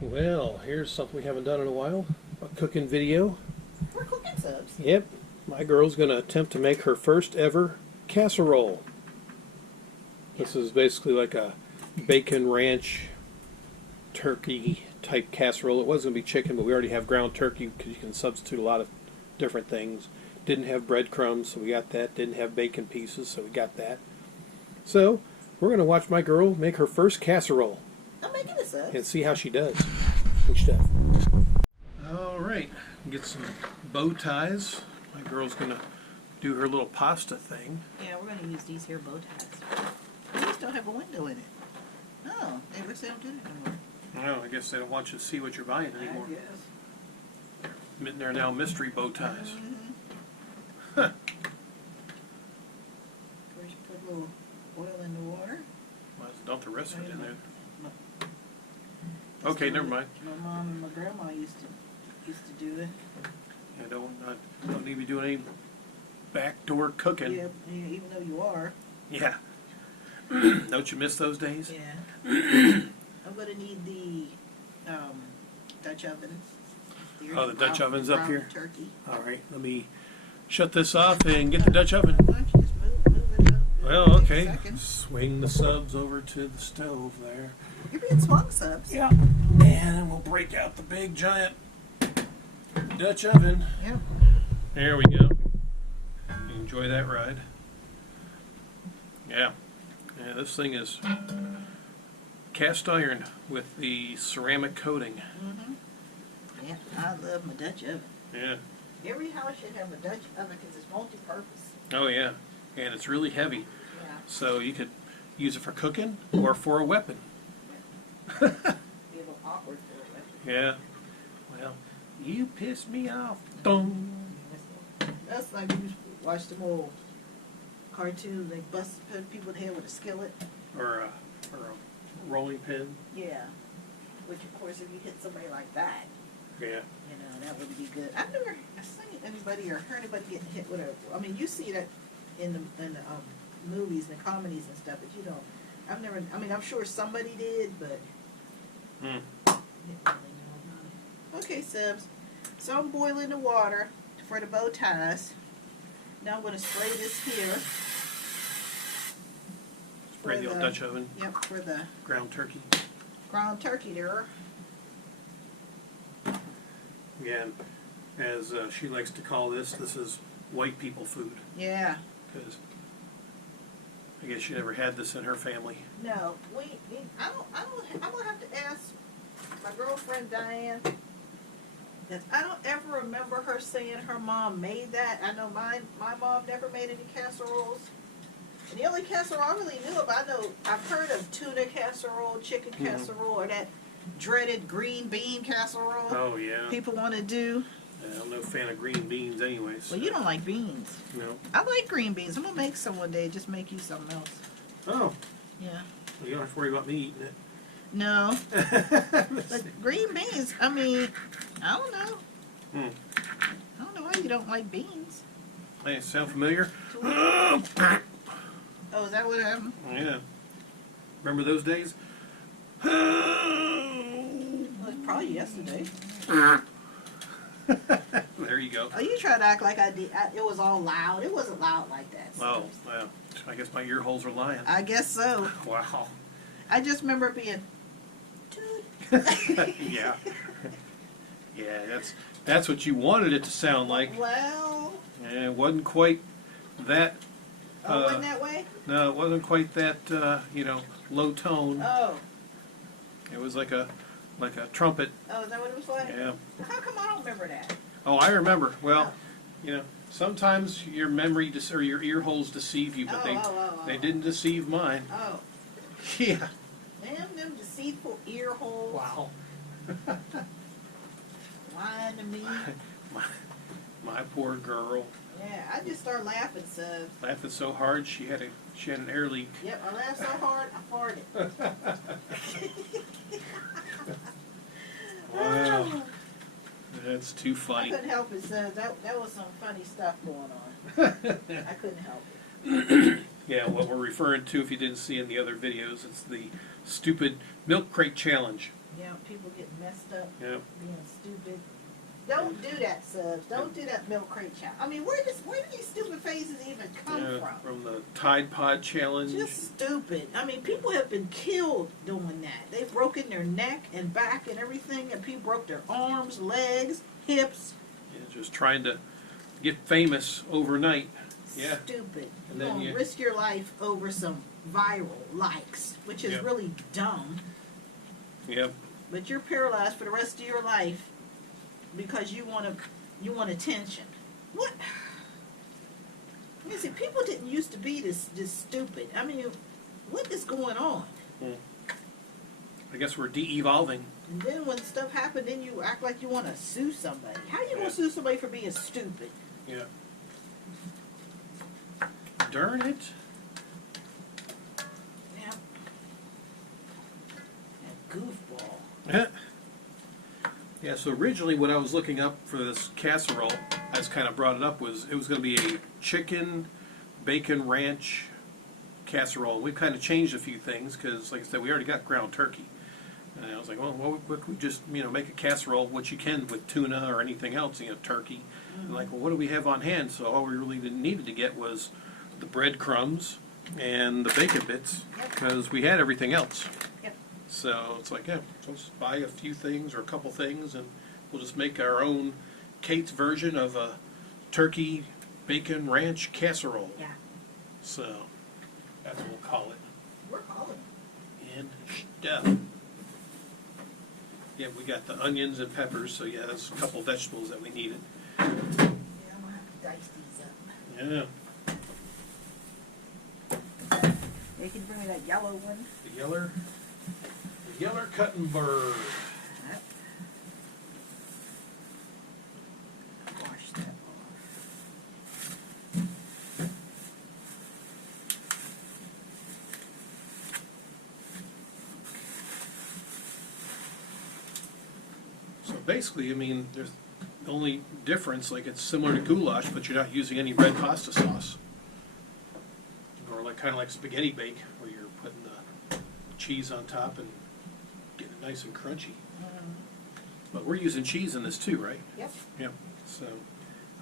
Well, here's something we haven't done in a while. A cooking video. We're cooking subs. Yep. My girl's going to attempt to make her first ever casserole. This is basically like a bacon ranch turkey type casserole. It was going to be chicken, but we already have ground turkey because you can substitute a lot of different things. Didn't have breadcrumbs, so we got that. Didn't have bacon pieces, so we got that. So, we're going to watch my girl make her first casserole. I'm making this up. And see how she does. Good stuff. All right, get some bow ties. My girl's gonna do her little pasta thing. Yeah, we're gonna use these here bow ties. These don't have a window in it. Oh, they wish they don't do it anymore. Well, I guess they don't want you to see what you're buying anymore. I guess. They're now mystery bow ties. First, put a little oil in the water. Well, let's dump the rest of it in there. That's Okay, the never way mind. My mom and my grandma used to do it. I don't need to be doing any backdoor cooking. Yeah, even though you are. Yeah. Don't you miss those days? Yeah. I'm gonna need the Dutch oven. Oh, the Dutch oven's up here? Turkey. All right, let me shut this off and get the Dutch oven. Why don't you just move it up? Well, Take a okay. second. Swing the subs over to the stove there. You're being swung subs. Yeah. And then we'll break out the big giant Dutch oven. Yeah. There we go. Enjoy that ride. Yeah. Yeah, this thing is cast iron with the ceramic coating. Yeah, I love my Dutch oven. Yeah. Every house should have a Dutch oven because it's multi-purpose. Oh, yeah. And it's really heavy. Yeah. So you could use it for cooking or for a weapon. Be a little awkward for it. Yeah. Well, you pissed me off. Dong. That's like you watch them old cartoons. They put people in the head with a skillet. Or a rolling pin. Yeah. Which, of course, if you hit somebody like that, Yeah. you know, that would be good. I've never seen anybody or heard anybody getting hit with a. I mean, you see that in the movies and the comedies and stuff, but you don't. I've never. I mean, I'm sure somebody did, but. Hmm. Didn't really know about it. Okay, subs. So I'm boiling the water for the bow ties. Now I'm going to spray this here. Spray the old Dutch oven. Yep, for the Ground turkey. ground turkey there. Again, as she likes to call this is white people food. Yeah. Because I guess she never had this in her family. No, I'm gonna have to ask my girlfriend Diane. Because I don't ever remember her saying her mom made that. I know my mom never made any casseroles. And the only casserole I really knew about, I've heard of tuna casserole, chicken casserole, or that dreaded green bean casserole Oh, yeah. people want to do. I'm no fan of green beans anyways. Well, you don't like beans. No. I like green beans. I'm going to make some one day. Just make you something else. Oh. Yeah. Well, you don't have to worry about me eating it. No. But green beans, I mean, I don't know. I don't know why you don't like beans. Hey, sound familiar? Oh, is that what happened? Yeah. Remember those days? Well, it's probably yesterday. There you go. Oh, you try to act like I did. It was all loud. It wasn't loud like that. Oh, well, I guess my ear holes are lying. I guess so. Wow. I just remember it being. Yeah. Yeah, that's what you wanted it to sound like. Well. And it wasn't quite that. Oh, wasn't that way? No, it wasn't quite that. Low tone. Oh. It was like a trumpet. Oh, is that what it was like? Yeah. How come I don't remember that? Oh, I remember. Well, sometimes your memory or your ear holes deceive you, but they didn't deceive mine. Oh. Yeah. Damn them deceitful ear holes. Wow. Lying to me. My poor girl. Yeah, I just started laughing, so. Laughing so hard she had an air leak. Yep, I laughed so hard I farted. Wow. That's too I funny. couldn't help it, so that was some funny stuff going on. I couldn't help it. Yeah, what we're referring to, if you didn't see in the other videos, it's the stupid milk crate challenge. Yeah, people get messed up, Yeah. being stupid. Don't do that, Subs. Don't do that milk crate challenge. I mean, where do these stupid phases even come Yeah, from? from the Tide Pod challenge. Just stupid. I mean, people have been killed doing that. They've broken their neck and back and everything, and people broke their arms, legs, hips. Yeah, just trying to get famous overnight. Yeah. Stupid. And You then don't you- risk your life over some viral likes, which is Yep. really dumb. Yep. But you're paralyzed for the rest of your life because you want attention. What? You see, people didn't used to be this stupid. I mean, what is going on? I guess we're de-evolving. And then when stuff happened, then you act like you want to sue somebody. How you going to sue somebody for being stupid? Yeah. Darn it. Yeah. That goofball. Yeah, so originally what I was looking up for this casserole, I just kind of brought it up, was it was going to be a chicken, bacon, ranch casserole. We've kind of changed a few things because, like I said, we already got ground turkey. And I was like, well, what could we just, make a casserole, what you can with tuna or anything else, turkey. And like, well, what do we have on hand? So all we really needed to get was the breadcrumbs and the bacon bits because we had everything else. Yep. So it's like, yeah, let's buy a few things or a couple things and we'll just make our own Kate's version of a turkey, bacon, ranch casserole. Yeah. So that's what we'll call it. We're calling. And stuff. Yeah, we got the onions and peppers, so yeah, that's a couple vegetables that we needed. Yeah, I'm going to have to dice these up. Yeah. They can bring me that yellow one. The yeller cutting bird. Yep. Wash that off. So basically, there's the only difference, like it's similar to goulash, but you're not using any red pasta sauce. Or kind of like spaghetti bake, where you're putting the cheese on top and getting it nice and crunchy. But we're using cheese in this too, right? Yep. Yep. So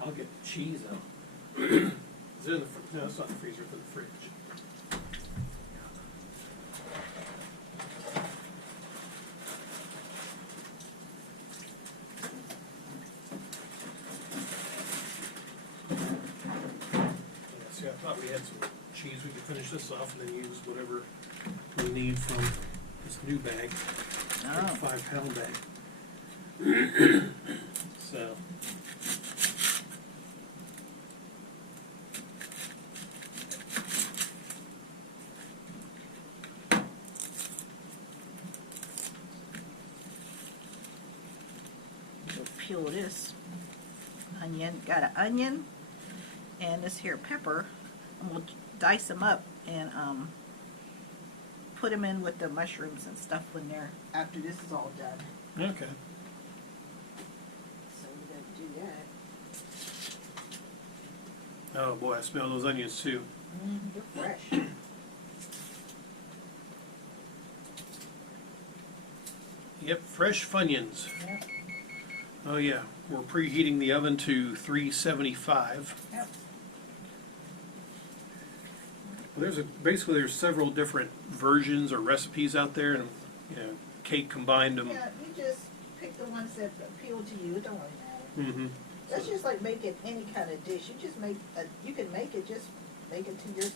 I'll get the cheese out. Is it in the no, it's not in the freezer, it's in the fridge. I thought we had some cheese. We could finish this off and then use whatever we need from this new bag, Oh. 5-pound bag. So. We'll peel this onion. Got an onion and this here pepper. And we'll dice them up and put them in with the mushrooms and stuff when they're after this is all done. Okay. So we're gonna do that. Oh boy, I smell those onions too. They're fresh. Yep, fresh Funyuns. Yep. Oh yeah, we're preheating the oven to 375. Yep. Basically there's several different versions or recipes out there, and Kate combined them. Yeah, you just pick the ones that appeal to you. It don't really matter. Mm-hmm. That's just like making any kind of dish. You just you can make it, just make it to your,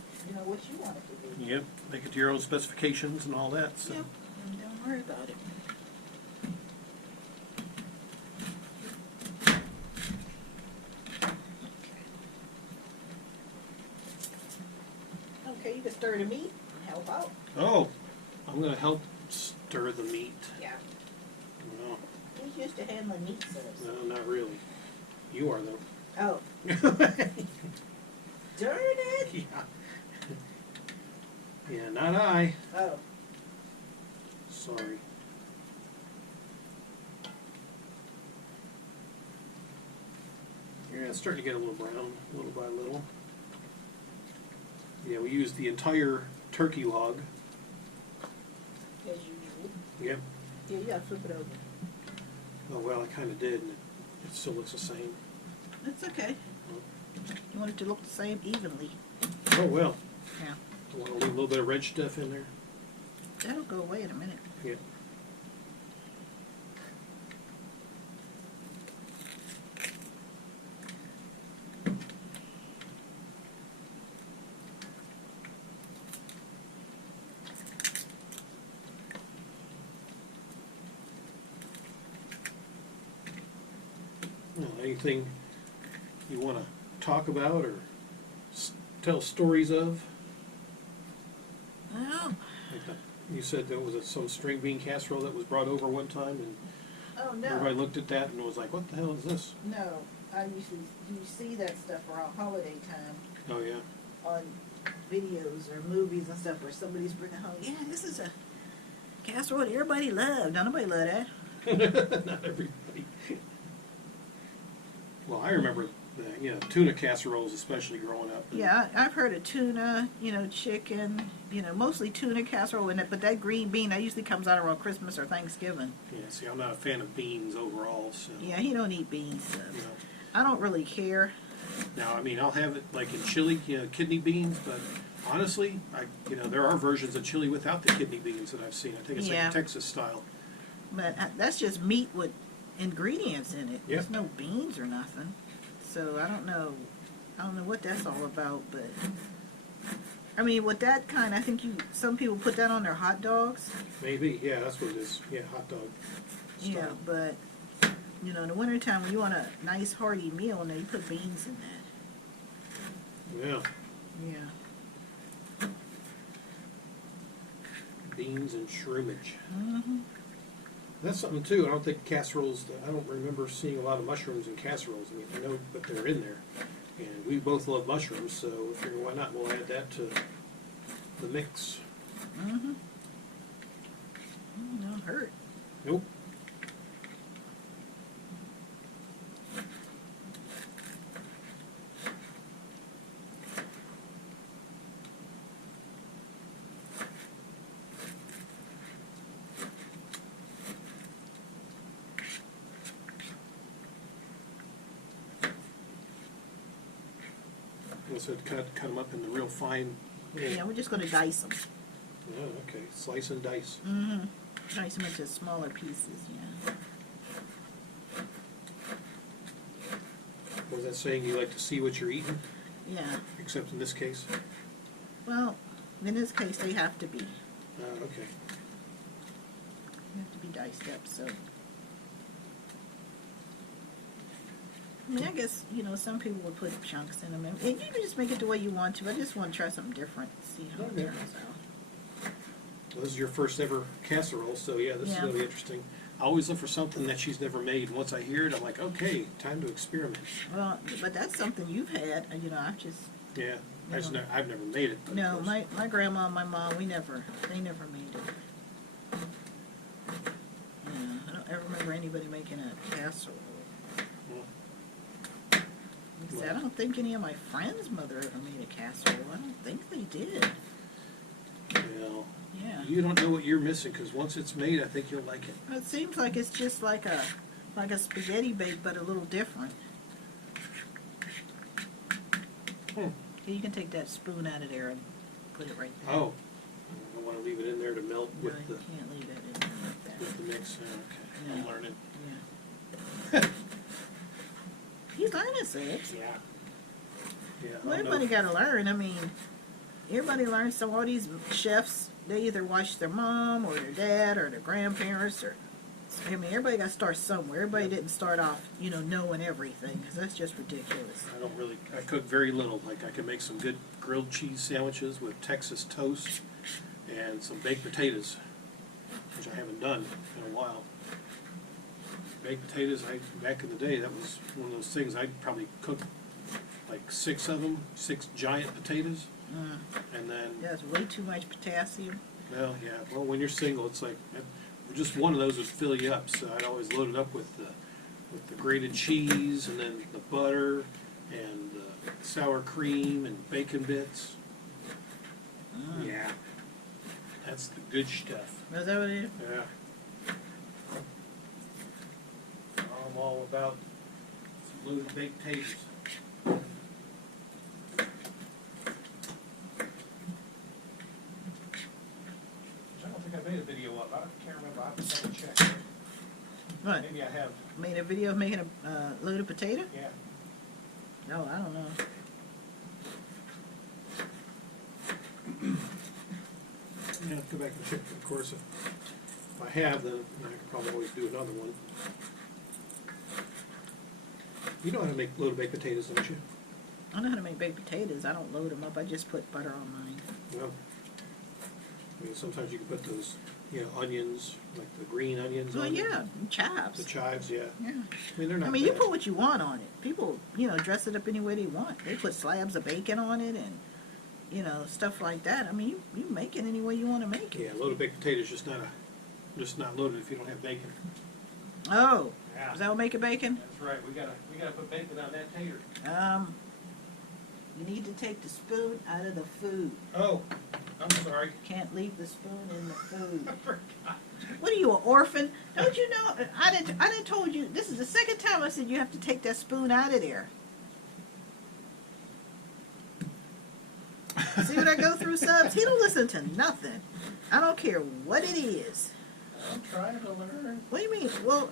what you want it to be. Yep, make it to your own specifications and all that. So. Yep. And don't worry about it. Okay, you can stir the meat and help out. Oh, I'm gonna help stir the meat. Yeah. No, Who's used to handling meat sauce? no, not really. You are though. Oh. Darn it! Yeah. Yeah, not I. Oh. Sorry. Yeah, it's starting to get a little brown, little by little. Yeah, we used the entire turkey log. As usual. Yep. Yeah, you gotta flip it over. Oh, well, I kind of did, and it still looks the same. It's okay. You want it to look the same evenly. Oh, well. Yeah. I want to leave a little bit of red stuff in there. That'll go away in a minute. Yeah. Well, anything you want to talk about or tell stories of? Well, Like that. You said there was some string bean casserole that was brought over one time, and oh no. everybody looked at that and was like, "What the hell is this?" No, I usually you see that stuff around holiday time Oh yeah. on videos or movies and stuff where somebody's bringing home. Yeah, this is a casserole that everybody loved. Now, nobody loved that. Not everybody. Well, I remember tuna casseroles, especially growing up. Yeah, I've heard of tuna, chicken, mostly tuna casserole in it, but that green bean that usually comes out around Christmas or Thanksgiving. Yeah, see, I'm not a fan of beans overall, so. Yeah, he don't eat beans. So. You know. I don't really care. Now, I mean, I'll have it like in chili, kidney beans, but honestly, there are versions of chili without the kidney beans that I've seen. I think it's like Yeah. a Texas style. But that's just meat with ingredients in it. Yep. There's no beans or nothing. So I don't know what that's all about, but I mean, with that kind, I think some people put that on their hot dogs. Maybe, yeah, that's what it is. Yeah, hot dog style. Yeah, but in the wintertime when you want a nice hearty meal, and you put beans in that. Yeah, Yeah. beans and shroomage. Mm-hmm. That's something too. I don't think casseroles. I don't remember seeing a lot of mushrooms in casseroles. I mean, I know that they're in there, and we both love mushrooms. So we figure why not? We'll add that to the mix. Mm-hmm. Don't hurt. Nope. So cut them up into real fine. Yeah, we're just going to dice them. Oh, okay. Slice and dice. Mm-hmm. Dice them into smaller pieces, yeah. Was that saying you like to see what you're eating? Yeah. Except in this case? Well, in this case, they have to be. Okay. They have to be diced up, so. I mean, I guess, some people would put chunks in them. And you can just make it the way you want to. I just want to try something different, see how Okay. it turns out. Well, this is your first ever casserole, so yeah, this is Yeah. going to be interesting. I always look for something that she's never made. Once I hear it, I'm like, okay, time to experiment. Well, but that's something you've had. I've just... Yeah, No. I've never made it. But No, of course. my grandma and my mom, they never made it. Yeah, I don't ever remember anybody making a casserole. Well, I don't think any of my friends' mother ever made a casserole. I don't think they did. well, Yeah. you don't know what you're missing, because once it's made, I think you'll like it. It seems like it's just like a spaghetti bake, but a little different. Hmm. You can take that spoon out of there and put it right there. Oh, I want to leave it in there to melt No, with you the can't leave that in there like that. mix. Okay, Yeah. I'm learning. Yeah. He's learning, Sibs. Yeah. Yeah. Well, I'll know. everybody got to learn. I mean, everybody learns. So all these chefs, they either watch their mom or their dad or their grandparents, or I mean, everybody got to start somewhere. Everybody didn't start off, knowing everything, because that's just ridiculous. I cook very little. Like, I can make some good grilled cheese sandwiches with Texas toast and some baked potatoes, which I haven't done in a while. Baked potatoes, back in the day, that was one of those things. I'd probably cook like 6 of them, 6 giant potatoes, and then, That's way too much potassium. well, yeah, well, when you're single, it's like, just one of those would fill you up, so I'd always load it up with the grated cheese, and then the butter, and sour cream, and bacon bits. Yeah, that's the good stuff. Is that what it is? Yeah. about some loaded baked taters. I don't think I made a video of it. I can't remember. I have to double check. What? Maybe I have. Made a video of making a loaded potato? Yeah. No, I don't know. Yeah, have to go back and check, of course. If I have, then I could probably always do another one. You know how to make loaded baked potatoes, don't you? I know how to make baked potatoes. I don't load them up. I just put butter on mine. No. I mean, sometimes you can put those, onions, like the green onions Well, on it. yeah, chives. The chives, yeah. Yeah. I mean, they're not I mean, you bad. put what you want on it. People, dress it up any way they want. They put slabs of bacon on it and, stuff like that. I mean, you make it any way you want to make it. Yeah, loaded baked potatoes just not loaded if you don't have bacon. Oh, Yeah. is that what make it bacon? That's right. We gotta put bacon on that tater. You need to take the spoon out of the food. Oh, I'm sorry. Can't leave the spoon in the food. I forgot. What are you, an orphan? Don't you know? I didn't told you. This is the second time I said you have to take that spoon out of there. See what I go through, subs? He don't listen to nothing. I don't care what it is. I'm trying to learn. What do you mean? Well,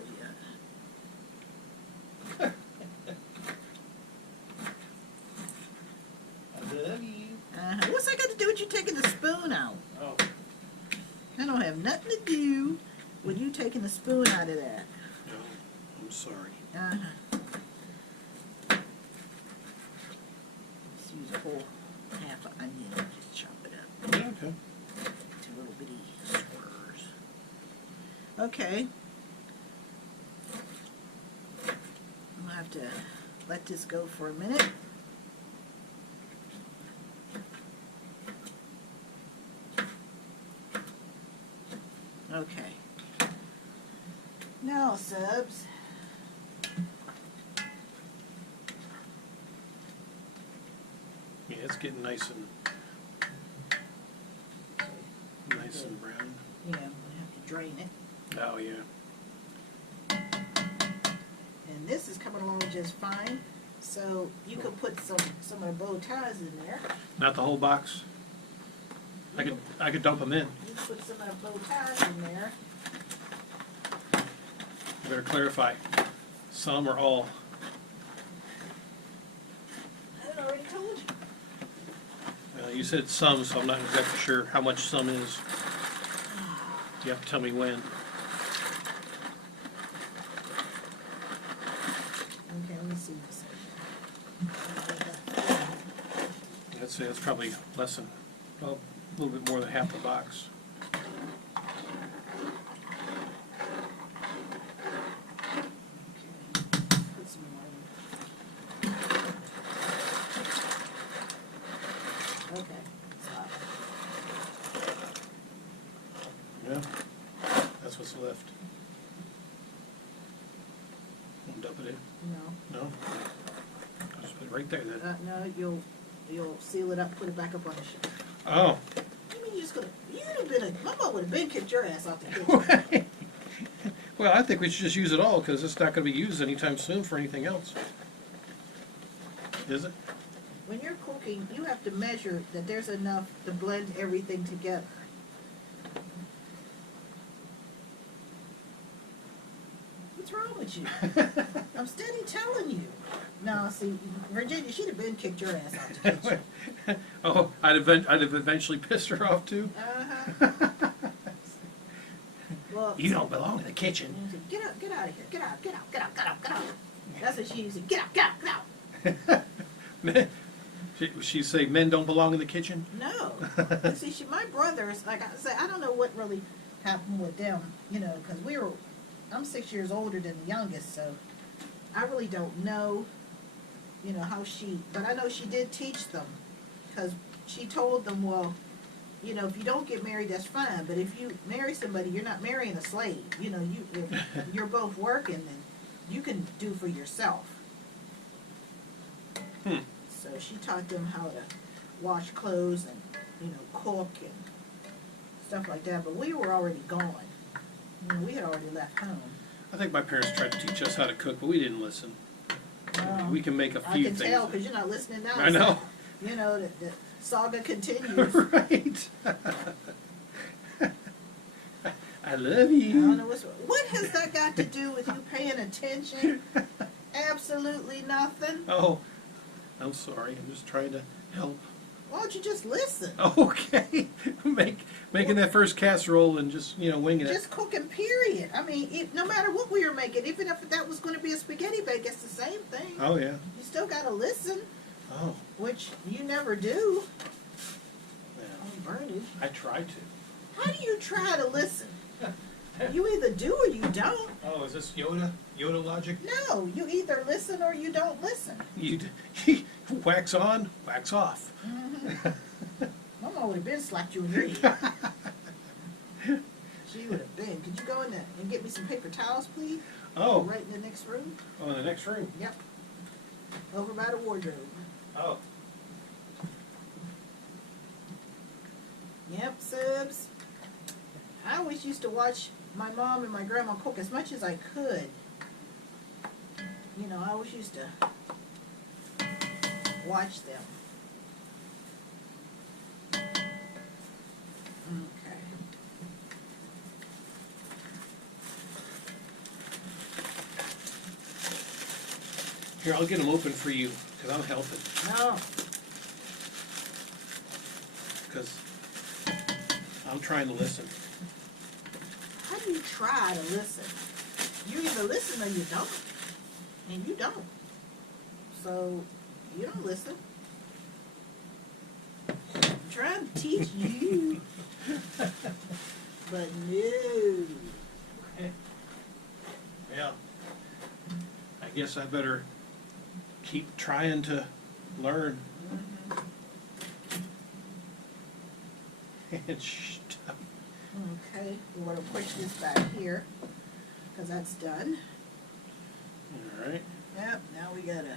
I love you. what's that got to do with you taking the spoon out? Oh, I don't have nothing to do with you taking the spoon out of that. no, I'm sorry. Uh-huh. Let's use a whole half an onion and just chop it up Okay. into little bitty squares. Okay. I'm gonna have to let this go for a minute. Okay. Now, subs. Yeah, it's getting nice and brown. Yeah, I'm gonna have to drain it. Oh yeah. And this is coming along just fine. So you could put some of the bow ties in there. Not the whole box. I could dump them in. You could put some of the bow ties in there. I better clarify. Some or all. I already told you. You said some, so I'm not exactly sure how much some is. You have to tell me when. Okay, let me see this. I'd say that's probably less than, well, a little bit more than half the box. Put some more in. Okay, stop. Yeah, that's what's left. Won't dump it in? No, No? I'll just put it right there then. no, you'll seal it up, put it back up on the shelf. Oh. You mean you just gonna? You'd have been my mom would have been kicked your ass out the kitchen. Well, I think we should just use it all, because it's not going to be used anytime soon for anything else. Is it? When you're cooking, you have to measure that there's enough to blend everything together. What's wrong with you? I'm steady telling you. No, see, Virginia, she'd have been kicked your ass out the kitchen. Oh, I'd have eventually pissed her off too. Uh-huh. Well, You don't belong in the kitchen. get out of here. Get out. That's what she used to get out. She say men don't belong in the kitchen? No. See, my brothers, like I say, I don't know what really happened with them, because I'm 6 years older than the youngest, so I really don't know, how but I know she did teach them, because she told them, well, if you don't get married, that's fine, but if you marry somebody, you're not marrying a slave. If you're both working, then you can do for yourself. So she taught them how to wash clothes and, cook and stuff like that. But we were already gone. We had already left home. I think my parents tried to teach us how to cook, but we didn't listen. We can make a I few can things. tell because you're not listening now. I know. So, you know, the saga continues. Right. I love I don't you. know what has that got to do with you paying attention? Absolutely nothing. Oh, I'm sorry. I'm just trying to help. Why don't you just listen? Okay. Making that first casserole and just, winging it. Just cooking, period. I mean, no matter what we were making, even if that was going to be a spaghetti bake, it's the same thing. Oh, yeah. You still got to listen, Oh, which you never do. yeah. Oh, Bernie. I try to. How do you try to listen? You either do or you don't. Oh, is this Yoda? Yoda logic? No, you either listen or you don't listen. You wax on, wax off. Mama would have been slapped you in your head. She would have been. Could you go in there and get me some paper towels, please? Oh, Right in the next room? oh, in the next room. Yep. Over by the wardrobe. Oh. Yep, Subs. I always used to watch my mom and my grandma cook as much as I could. You know, I always used to watch them. Okay. Here, I'll get them open for you, because I'm helping. No. Because I'm trying to listen. How do you try to listen? You either listen or you don't. And you don't. So, you don't listen. I'm trying to teach you. But no. Yeah. I guess I better keep trying to learn. And Okay, we're going to push this back here. Because that's done. all right. Yep, now we gotta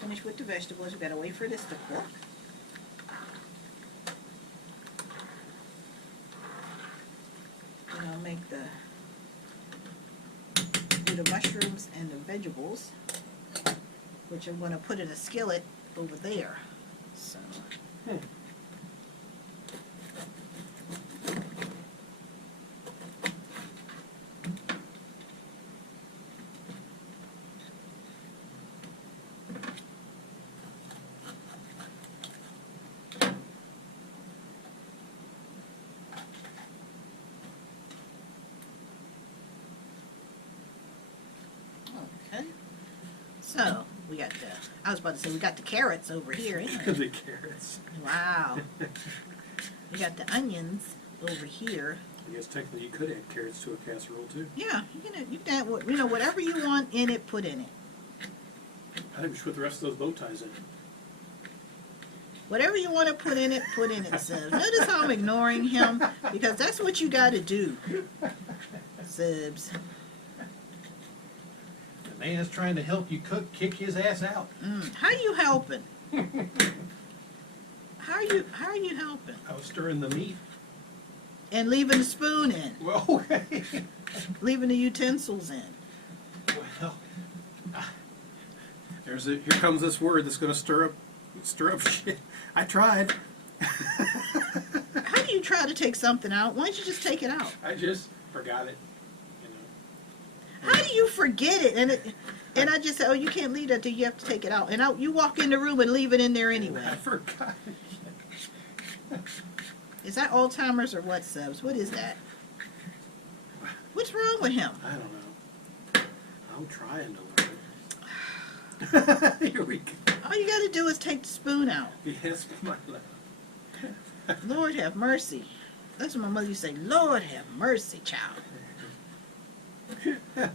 finish with the vegetables. We gotta wait for this to cook. And I'll make do the mushrooms and the vegetables, which I'm gonna put in a skillet over there. So. Okay. So, we got I was about to say we got the carrots over here. Ain't we? The carrots. Wow. We got the onions over here. I guess technically you could add carrots to a casserole too. Yeah, you can add whatever you want in it, put in it. I think we should put the rest of those bow ties in. Whatever you want to put in it, Subs. Notice how I'm ignoring him? Because that's what you got to do, Subs. The man's trying to help you cook, kick his ass out. How you helping? How are you helping? I was stirring the meat. And leaving the spoon in, Well, okay. leaving the utensils in. Well, here comes this word that's going to stir up shit. I tried. How do you try to take something out? Why don't you just take it out? I just forgot it. How do you forget it? And I just say, oh, you can't leave that till you have to take it out. And you walk in the room and leave it in there anyway. I forgot. Is that Alzheimer's or what, Subs? What is that? What's wrong with him? I don't know. I'm trying to learn. Here we go. All you got to do is take the spoon out. Yes, my love. Lord have mercy. That's what my mother used to say. Lord have mercy, child. You know,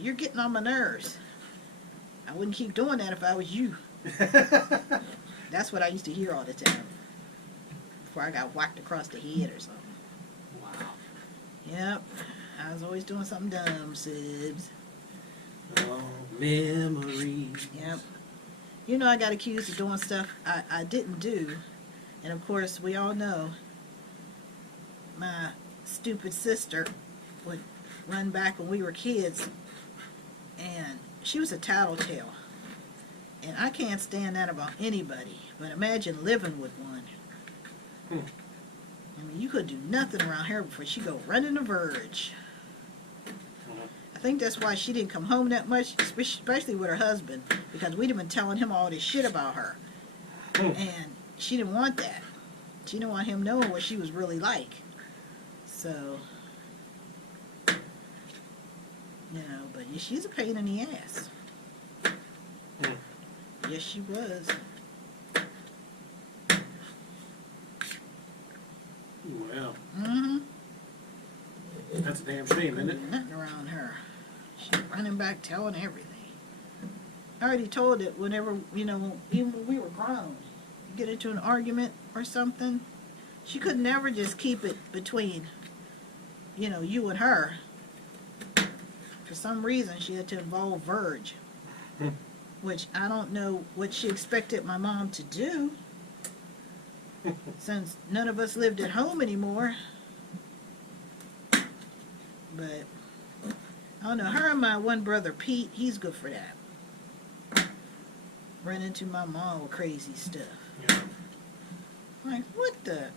you're getting on my nerves. I wouldn't keep doing that if I was you. That's what I used to hear all the time. Before I got whacked across the head or something. Wow. Yep. I was always doing something dumb, Sibs. Oh, memories. Yep. You know I got accused of doing stuff I didn't do. And of course, we all know my stupid sister would run back when we were kids, and she was a tattletale. And I can't stand that about anybody, but imagine living with one. I mean, you could do nothing around here before she go running the verge. I think that's why she didn't come home that much, especially with her husband, because we'd have been telling him all this shit about her. And she didn't want that. She didn't want him knowing what she was really like. So, you know, but yeah, she's a pain in the ass. Yes, she was. Well, Mm-hmm. that's a damn shame, isn't it? Nothing around her. She's running back telling everything. I already told it whenever, you know, even when we were grown, you get into an argument or something, she could never just keep it between, you know, you and her. For some reason, she had to involve Verge, which I don't know what she expected my mom to do, since none of us lived at home anymore. But I don't know, her and my one brother Pete, he's good for that. Run into my mom with crazy stuff. Yeah. Like, what the?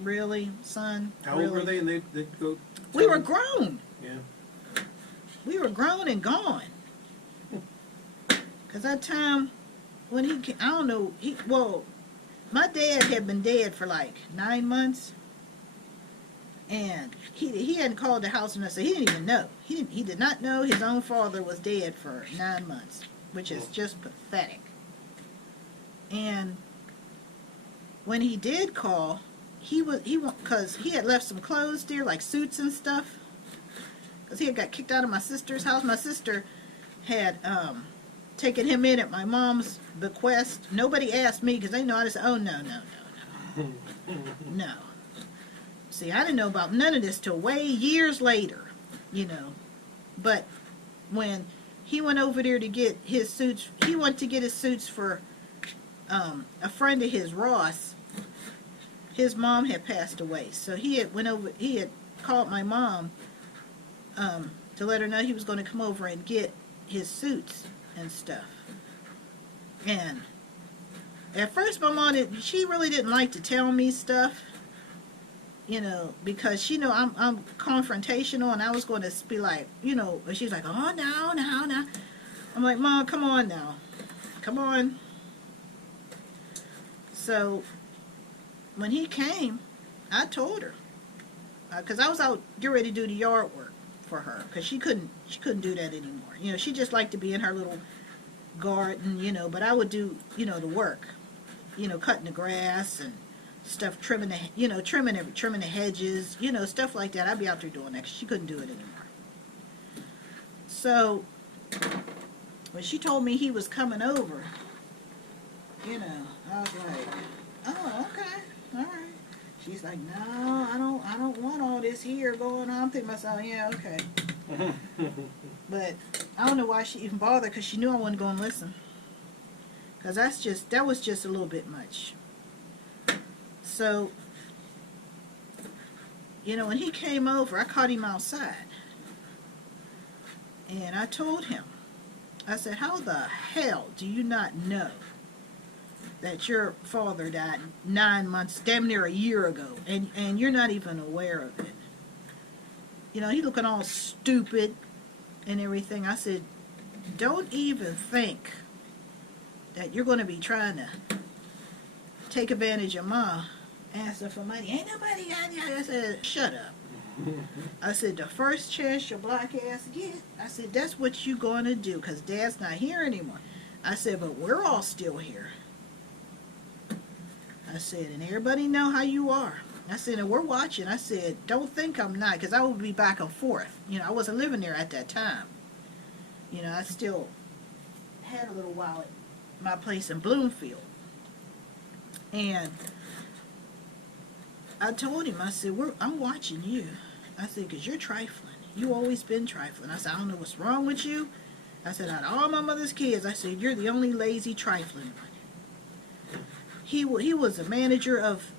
Really, son? How really? old were they? And they go. We were grown. Yeah. We were grown and gone. Because that time, when he came, I don't know, my dad had been dead for like 9 months. And he hadn't called the house and so he didn't even know. He did not know his own father was dead for 9 months, which is just pathetic. And when he did call, because he had left some clothes there, like suits and stuff. Because he had got kicked out of my sister's house. My sister had taken him in at my mom's bequest. Nobody asked me because they know. I just said, oh, no. No. See, I didn't know about none of this till way years later, you know. But when he went over there to get his suits, he went to get his suits for a friend of his, Ross. His mom had passed away, so he had called my mom to let her know he was going to come over and get his suits and stuff. And at first my mom, she really didn't like to tell me stuff, you know, because she knew I'm confrontational, and I was going to be like, you know, she's like, oh, no. I'm like, Mom, come on now. Come on. So when he came, I told her, because I was out getting ready to do the yard work for her, because she couldn't do that anymore. You know, she just liked to be in her little garden, you know, but I would do, you know, the work, you know, cutting the grass and stuff, trimming the hedges, you know, stuff like that. I'd be out there doing that 'cause she couldn't do it anymore. So when she told me he was coming over, you know, I was like, oh, okay, all right. She's like, no, I don't want all this here going on. I'm thinking to myself, yeah, okay. But I don't know why she even bothered, because she knew I wasn't going to listen. Because that was just a little bit much. So, you know, when he came over, I caught him outside. And I told him, I said, how the hell do you not know that your father died 9 months, damn near a year ago, and you're not even aware of it? You know, he looking all stupid and everything. I said, don't even think that you're going to be trying to take advantage of Ma asking for money. Ain't nobody got you. I said, shut up. I said, the first chance your black ass get, I said, that's what you going to do, because Dad's not here anymore. I said, but we're all still here. I said, and everybody know how you are. I said, and we're watching. I said, don't think I'm not, because I would be back and forth. You know, I wasn't living there at that time. You know, I still had a little while at my place in Bloomfield. And I told him, I said, I'm watching you. I said, because you're trifling. You always been trifling. I said, I don't know what's wrong with you. I said, out of all my mother's kids, I said, you're the only lazy trifling one. He was a manager of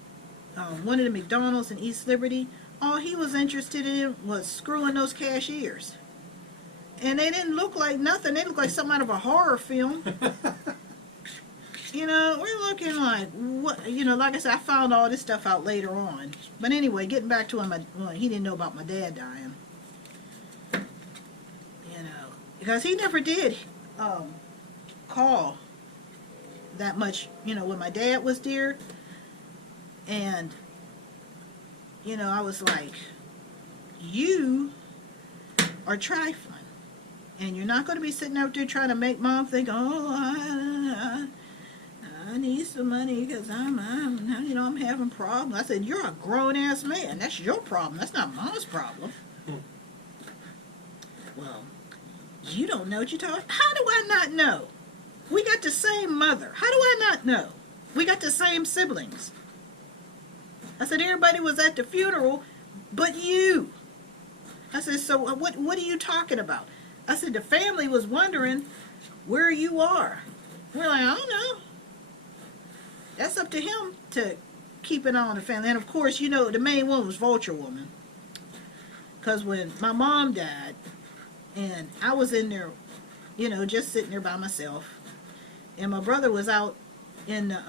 one of the McDonald's in East Liberty, all he was interested in was screwing those cashiers. And they didn't look like nothing. They looked like something out of a horror film. We're looking like, what? Like I said, I found all this stuff out later on. But anyway, getting back to him, he didn't know about my dad dying. Because he never did call that much, when my dad was there. And, I was like, you are trifling. And you're not going to be sitting out there trying to make mom think, oh, I need some money because I'm having problems. I said, you're a grown-ass man. That's your problem. That's not mom's problem. Well, you don't know what you're talking. How do I not know? We got the same mother. How do I not know? We got the same siblings. I said, everybody was at the funeral, but you. I said, so what are you talking about? I said, the family was wondering where you are. We're like, I don't know. That's up to him to keep it on the family. And of course, the main one was Vulture Woman. Because when my mom died, and I was in there, just sitting there by myself, and my brother was out in the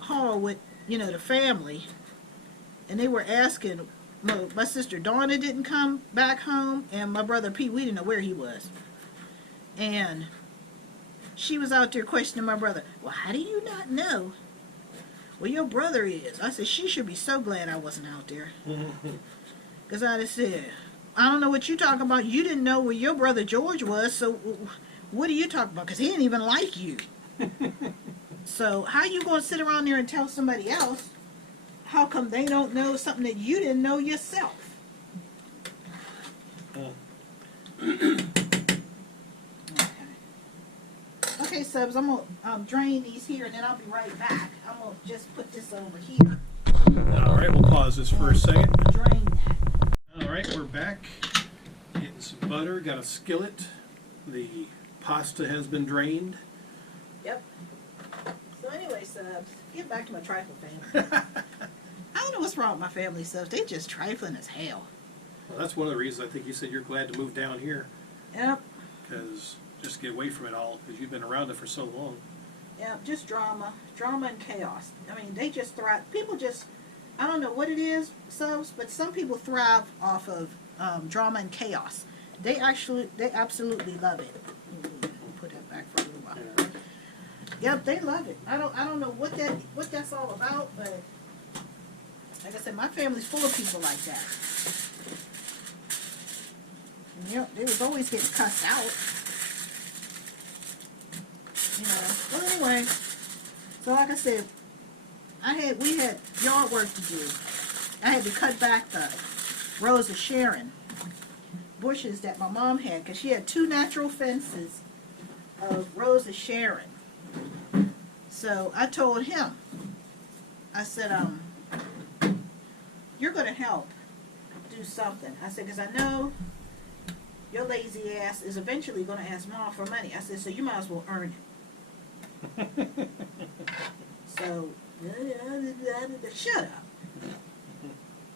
hall with, the family, and they were asking, my sister Donna didn't come back home, and my brother Pete, we didn't know where he was. And she was out there questioning my brother. Well, how do you not know? Well, your brother is. I said, she should be so glad I wasn't out there. Because I just said, I don't know what you're talking about. You didn't know where your brother George was, so what are you talking about? Because he didn't even like you. So how you going to sit around there and tell somebody else? How come they don't know something that you didn't know yourself? Okay, subs, I'm going to drain these here, and then I'll be right back. I'm going to just put this over here. All right, we'll pause this for a second. Drain that. All right, we're back. Getting some butter, got a skillet. The pasta has been drained. Yep. So anyway, subs, get back to my trifle family. I don't know what's wrong with my family subs. They just trifling as hell. Well, that's one of the reasons I think you said you're glad to move down here. Yep. Because just get away from it all, because you've been around it for so long. Yep, just drama and chaos. I mean, they just thrive. People just, I don't know what it is, subs, but some people thrive off of drama and chaos. They absolutely love it. We'll put that back for a little while. Yeah. Yep, they love it. I don't know what that's all about, but like I said, my family's full of people like that. And, yep, they was always getting cussed out. Well, anyway, so like I said, we had yard work to do. I had to cut back the Rose of Sharon bushes that my mom had, because she had 2 natural fences of Rose of Sharon. So I told him, I said, you're going to help do something. I said, because I know your lazy ass is eventually going to ask Mom for money. I said, so you might as well earn it. So, shut up.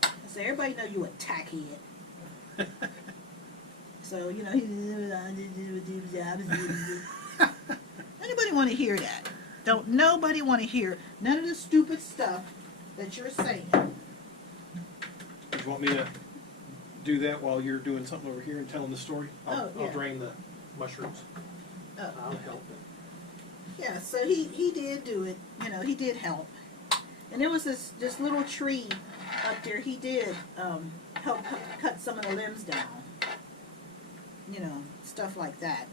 I said, everybody know you a tackhead. So, anybody want to hear that? Don't nobody want to hear none of the stupid stuff that you're saying. Do you want me to do that while you're doing something over here and telling the story? I'll drain the mushrooms. Oh, I'll help. yeah, so he did do it. He did help. And there was this little tree up there. He did help cut some of the limbs down. Stuff like that.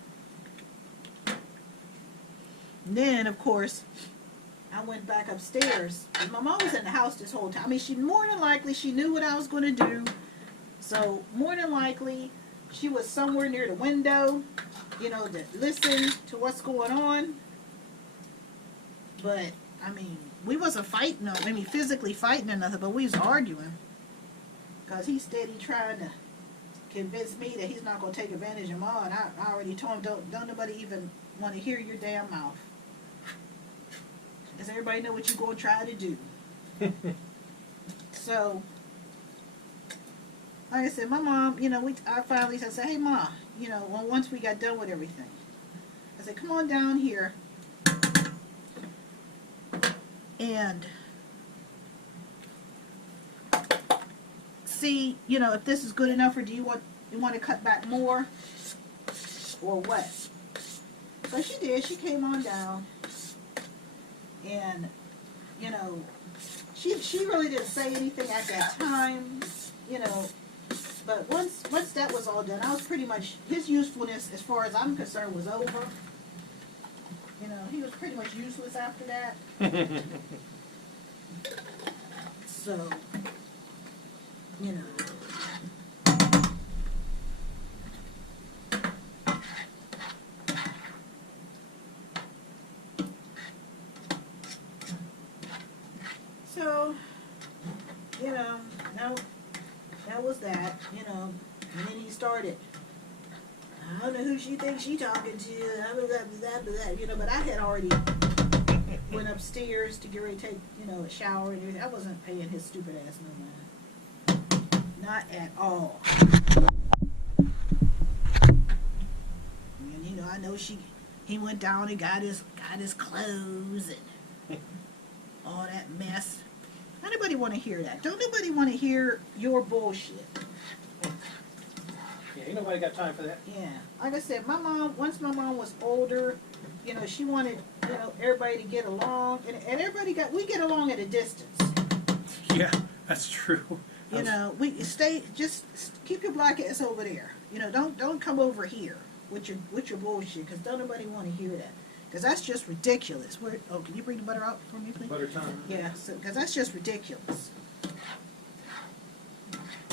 And then, of course, I went back upstairs. My mom was in the house this whole time. I mean, more than likely, she knew what I was going to do. So, more than likely, she was somewhere near the window, to listen to what's going on. But, I mean, we wasn't fighting, physically fighting or nothing, but we was arguing. Because he's steady trying to convince me that he's not going to take advantage of Ma, and I already told him, don't nobody even want to hear your damn mouth. Does everybody know what you're going to try to do? So, like I said, my mom, you know, I finally said, hey, Ma, you know, once we got done with everything, I said, come on down here and see, you know, if this is good enough, or do you want to cut back more, or what? So she did. She came on down, and you know, she really didn't say anything at that time, you know. But once that was all done, I was pretty much, his usefulness, as far as I'm concerned, was over. You know, he was pretty much useless after that. So, you know. So, you know, that was that, you know, and then he started, I don't know who she thinks she talking to, you know, but I had already went upstairs to get ready to take, you know, a shower and everything. I wasn't paying his stupid ass no mind. Not at all. And, you know, I know he went down and got his clothes and all that mess. Anybody want to hear that? Don't nobody want to hear your bullshit. Yeah, ain't nobody got time for that. Yeah. Like I said, once my mom was older, you know, she wanted, you know, everybody to get along, and everybody we get along at a distance. Yeah, that's true. You know, just keep your black ass over there. You know, don't come over here with your bullshit, because don't nobody want to hear that. Because that's just ridiculous. Can you bring the butter out for me, please? Butter time. Yeah, because that's just ridiculous.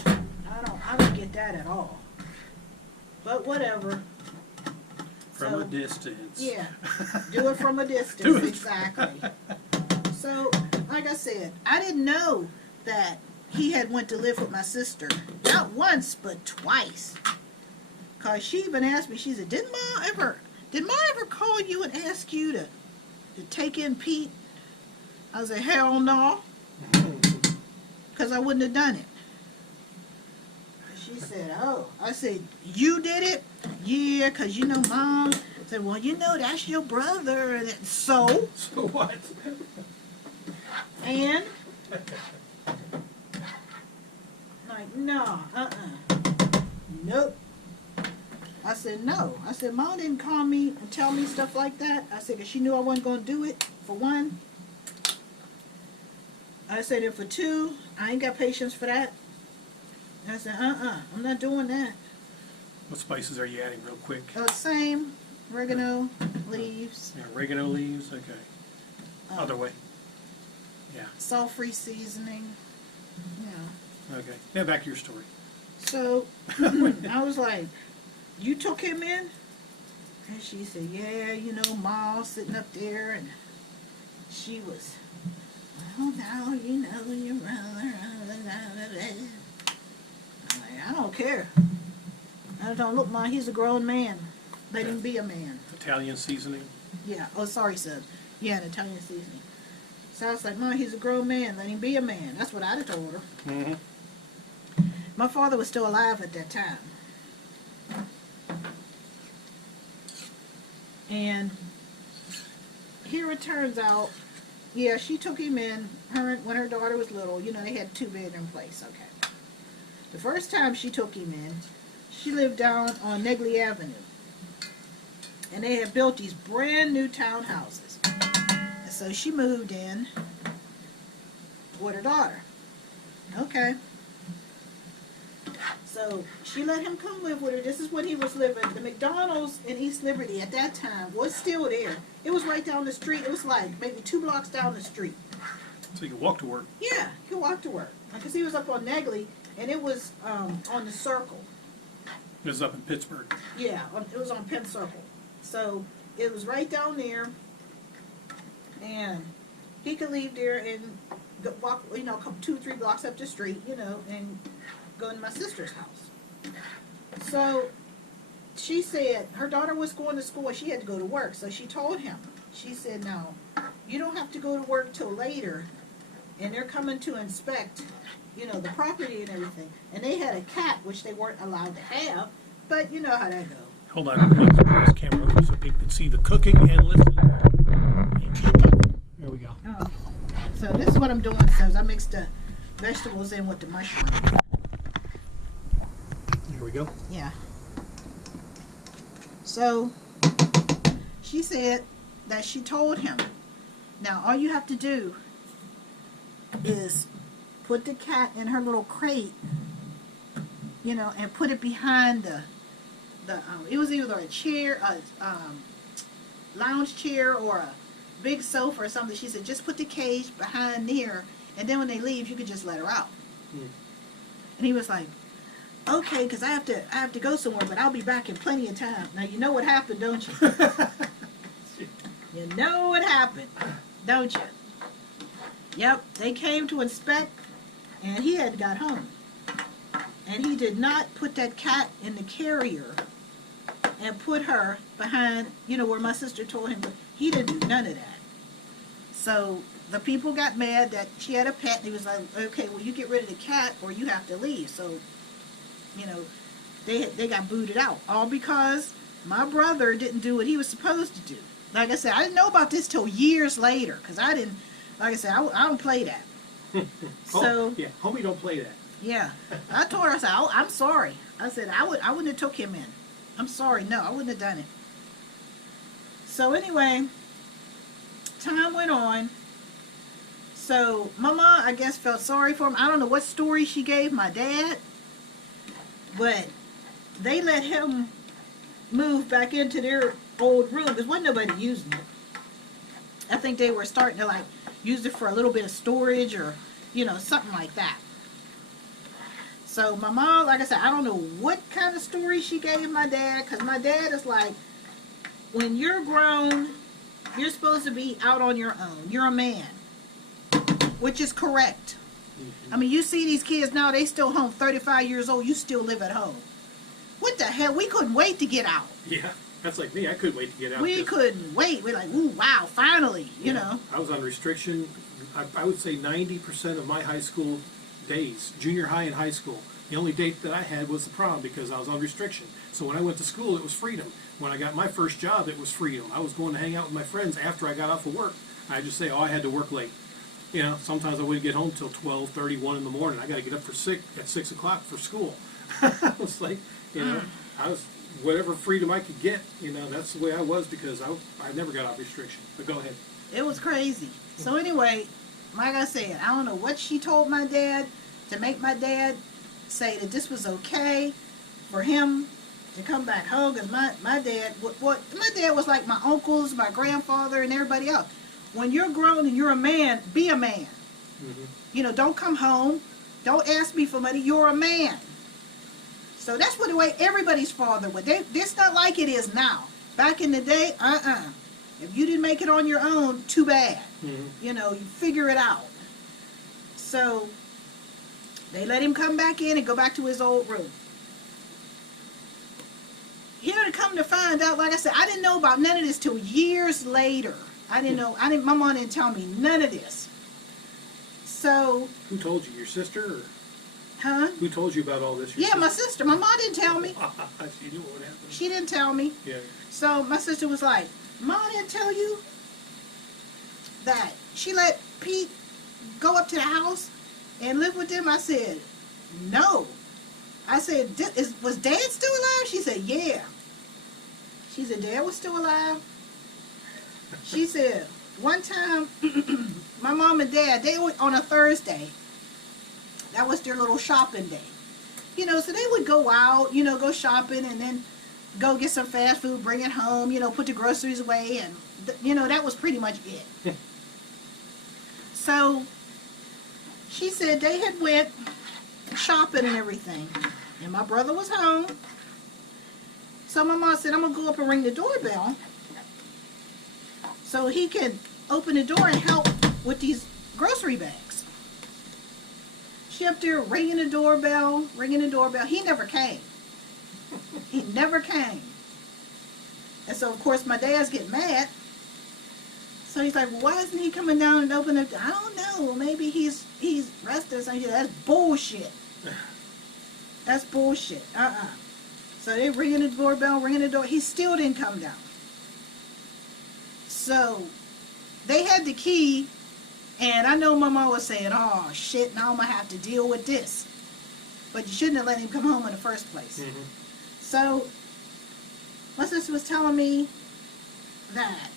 I don't get that at all. But whatever. From a distance. Yeah, do it from a distance, exactly. So, like I said, I didn't know that he had went to live with my sister. Not once, but twice. Because she even asked me, she said, did Ma ever call you and ask you to take in Pete? I said, hell no. Because I wouldn't have done it. She said, oh. I said, you did it? Yeah, because you know, Mom. I said, well, you know, that's your brother. So? So what? And? Like, no, nope. I said, no. I said, Mom didn't call me and tell me stuff like that. I said, because she knew I wasn't going to do it, for one. I said, and for two, I ain't got patience for that. I said, I'm not doing that. What spices are you adding real quick? Same, oregano, leaves. Yeah, oregano leaves, okay. Other way. Yeah. Salt-free seasoning. Yeah. Okay. Now back to your story. So, I was like, you took him in? And she said, yeah, you know, Ma sitting up there, and she was, oh, now you know your brother. I'm like, I don't care. I don't look, Ma, he's a grown man. Let him be a man. Italian seasoning? Yeah. Oh, sorry, son. Yeah, an Italian seasoning. So I was like, Ma, he's a grown man. Let him be a man. That's what I'd have told her. Mm-hmm. My father was still alive at that time. And here it turns out, yeah, she took him in when her daughter was little. You know, they had a 2-bedroom place. Okay. The first time she took him in, she lived down on Negley Avenue. And they had built these brand new townhouses. And so she moved in with her daughter. Okay. So she let him come live with her. This is when he was living. The McDonald's in East Liberty at that time was still there. It was right down the street. It was like maybe 2 blocks down the street. So you could walk to work. Yeah, he could walk to work. Because he was up on Negley, and it was on the Circle. This is up in Pittsburgh. Yeah, it was on Penn Circle. So it was right down there, and he could leave there and go walk, you know, come 2 or 3 blocks up the street, you know, and go to my sister's house. So she said her daughter was going to school and she had to go to work. So she told him, she said, no, you don't have to go to work till later and they're coming to inspect, you know, the property and everything. And they had a cat, which they weren't allowed to have, but you know how that goes. Hold on, let's bring this camera over so people can see the cooking and listen. There we go. Oh. So this is what I'm doing. So I mixed the vegetables in with the mushroom. Here we go. Yeah. So she said that she told him, now all you have to do is put the cat in her little crate, you know, and put it behind the it was either a chair, a lounge chair, or a big sofa or something. She said just put the cage behind there, and then when they leave, you could just let her out. And he was like, okay, because I have to go somewhere, but I'll be back in plenty of time. Now you know what happened, don't you? You know what happened, don't you? Yep, they came to inspect, and he had got home. And he did not put that cat in the carrier and put her behind, you know, where my sister told him. He didn't do none of that. So the people got mad that she had a pet, and he was like, okay, well, you get rid of the cat or you have to leave. So, you know, they got booted out. All because my brother didn't do what he was supposed to do. Like I said, I didn't know about this till years later, because I didn't, like I said, I don't play that. So yeah, homie don't play that. yeah, I told her, I said, I'm sorry. I said, I wouldn't have took him in. I'm sorry, no, I wouldn't have done it. So anyway, time went on. So Mama, I guess, felt sorry for him. I don't know what story she gave my dad, but they let him move back into their old room. There wasn't nobody using it. I think they were starting to like use it for a little bit of storage, or, you know, something like that. So my mom, like I said, I don't know what kind of story she gave my dad, because my dad is like, when you're grown, you're supposed to be out on your own. You're a man, which is correct. I mean, you see these kids now, they still home, 35 years old, you still live at home. What the hell? We couldn't wait to get out. Yeah, that's like me. I couldn't wait to get out. We couldn't wait. We're like, ooh, wow, finally, you know. I was on restriction. I would say 90% of my high school days, junior high and high school, the only date that I had was the prom, because I was on restriction. So when I went to school, it was freedom. When I got my first job, it was freedom. I was going to hang out with my friends after I got off of work. I just say, oh, I had to work late. You know, sometimes I wouldn't get home till 12:30, 1 in the morning. I got to get up at 6 o'clock for school. I was like, you know, I was whatever freedom I could get. You know, that's the way I was, because I never got off restriction. But go ahead. It was crazy. So anyway, like I said, I don't know what she told my dad to make my dad say that this was okay for him to come back home, because my dad, my dad was like my uncles, my grandfather, and everybody else. When you're grown and you're a man, be a man. Mm-hmm. You know, don't come home. Don't ask me for money. You're a man. So that's what the way everybody's father would. It's not like it is now. Back in the day, if you didn't make it on your own, too bad. Mm-hmm. You know, you figure it out. So they let him come back in and go back to his old room. Here to come to find out, like I said, I didn't know about none of this till years later. I didn't know. My mom didn't tell me none of this. So. Who told you? Your sister? Or? Huh? Who told you about all this? Yeah, my sister. My mom didn't tell me. She knew what happened. She didn't tell me. Yeah. So my sister was like, Mom didn't tell you that she let Pete go up to the house and live with them? I said, no. I said, was Dad still alive? She said, yeah. She said, Dad was still alive? She said, one time, my mom and Dad, they were on a Thursday. That was their little shopping day. You know, so they would go out, you know, go shopping, and then go get some fast food, bring it home, you know, put the groceries away, and, you know, that was pretty much it. So, she said they had went shopping and everything, and my brother was home. So my mom said, I'm going to go up and ring the doorbell so he can open the door and help with these grocery bags. She up there ringing the doorbell. He never came. He never came. And so, of course, my dad's getting mad. So he's like, well, why isn't he coming down and opening it? I don't know. Maybe he's rested or something. That's bullshit. That's bullshit. So they ringing the doorbell, ringing the door. He still didn't come down. So they had the key, and I know my mom was saying, oh shit, now I'm gonna have to deal with this. But you shouldn't have let him come home in the first place. Mm-hmm. So my sister was telling me that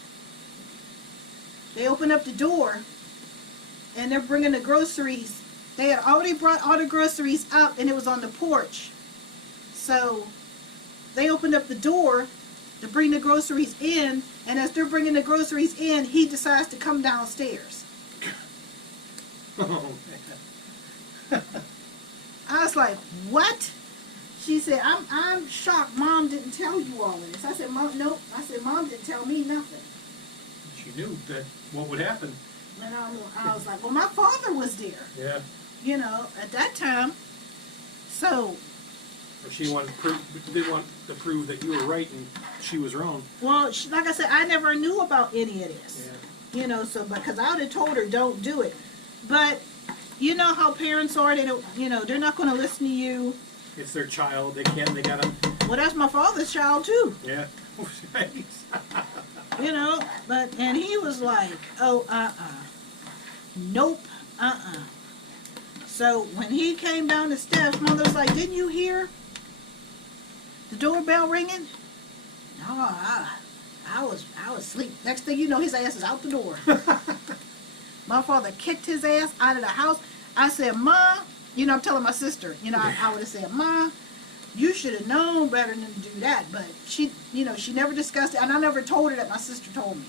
they opened up the door and they're bringing the groceries. They had already brought all the groceries up and it was on the porch. So they opened up the door to bring the groceries in, and as they're bringing the groceries in, he decides to come downstairs. Oh, man. I was like, what? She said, I'm shocked Mom didn't tell you all of this. I said, Mom, nope. I said, Mom didn't tell me nothing. She knew that what would happen. And I was like, well, my father was there. Yeah. You know, at that time. So, Or she wanted didn't want to prove that you were right and she was wrong. well, like I said, I never knew about any of this. Yeah. You know, so, because I would have told her, don't do it. But, you know how parents are, they don't, you know, they're not going to listen to you. It's their child. They gotta. Well, that's my father's child, too. Yeah. You know, and he was like, oh, nope, So when he came down the steps, Mother was like, didn't you hear the doorbell ringing? No, I was asleep. Next thing you know, his ass is out the door. My father kicked his ass out of the house. I said, Ma, you know, I'm telling my sister, you know, I would have said, Ma, you should have known better than to do that. But she, you know, she never discussed it, and I never told her that. My sister told me.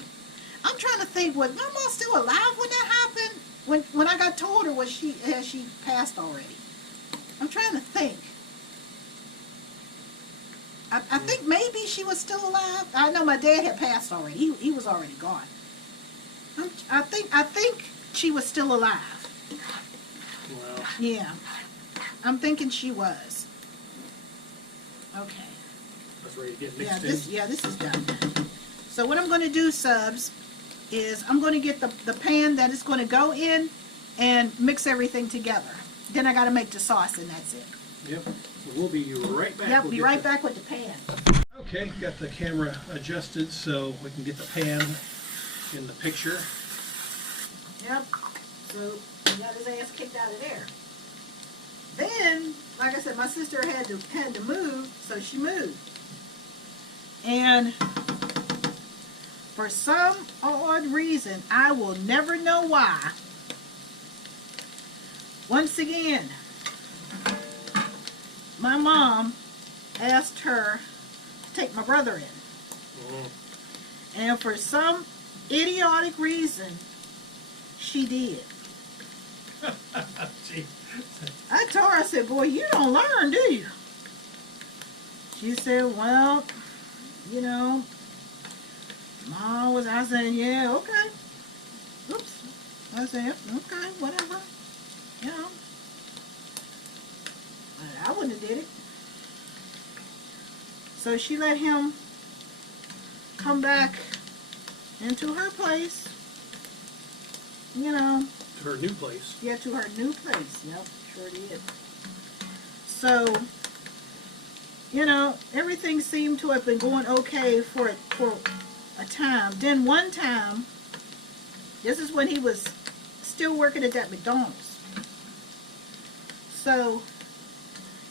I'm trying to think, was my mom still alive when that happened? When I got told her, has she passed already? I'm trying to think. I think maybe she was still alive. I know my dad had passed already. He was already gone. I think she was still alive. Well. Yeah. I'm thinking she was. Okay. That's ready to get mixed in. This is done. So what I'm going to do, subs, is I'm going to get the pan that it's going to go in and mix everything together. Then I got to make the sauce, and that's it. Yep. So we'll be right back. Yep, We'll be right back with the pan. Okay, got the camera adjusted so we can get the pan in the picture. Yep. So he got his ass kicked out of there. Then, like I said, my sister had to move, so she moved. And for some odd reason, I will never know why. Once again, my mom asked her to take my brother in. And for some idiotic reason, she did. I told her, I said, boy, you don't learn, do you? She said, well, you know, Mom was, I said, yeah, okay. Oops. I said, okay, whatever. You know. But I wouldn't have did it. So she let him come back into her place. You know. To her new place. Yeah, to her new place. Yep, sure did. So, you know, everything seemed to have been going okay for a time. Then one time, this is when he was still working at that McDonald's. So,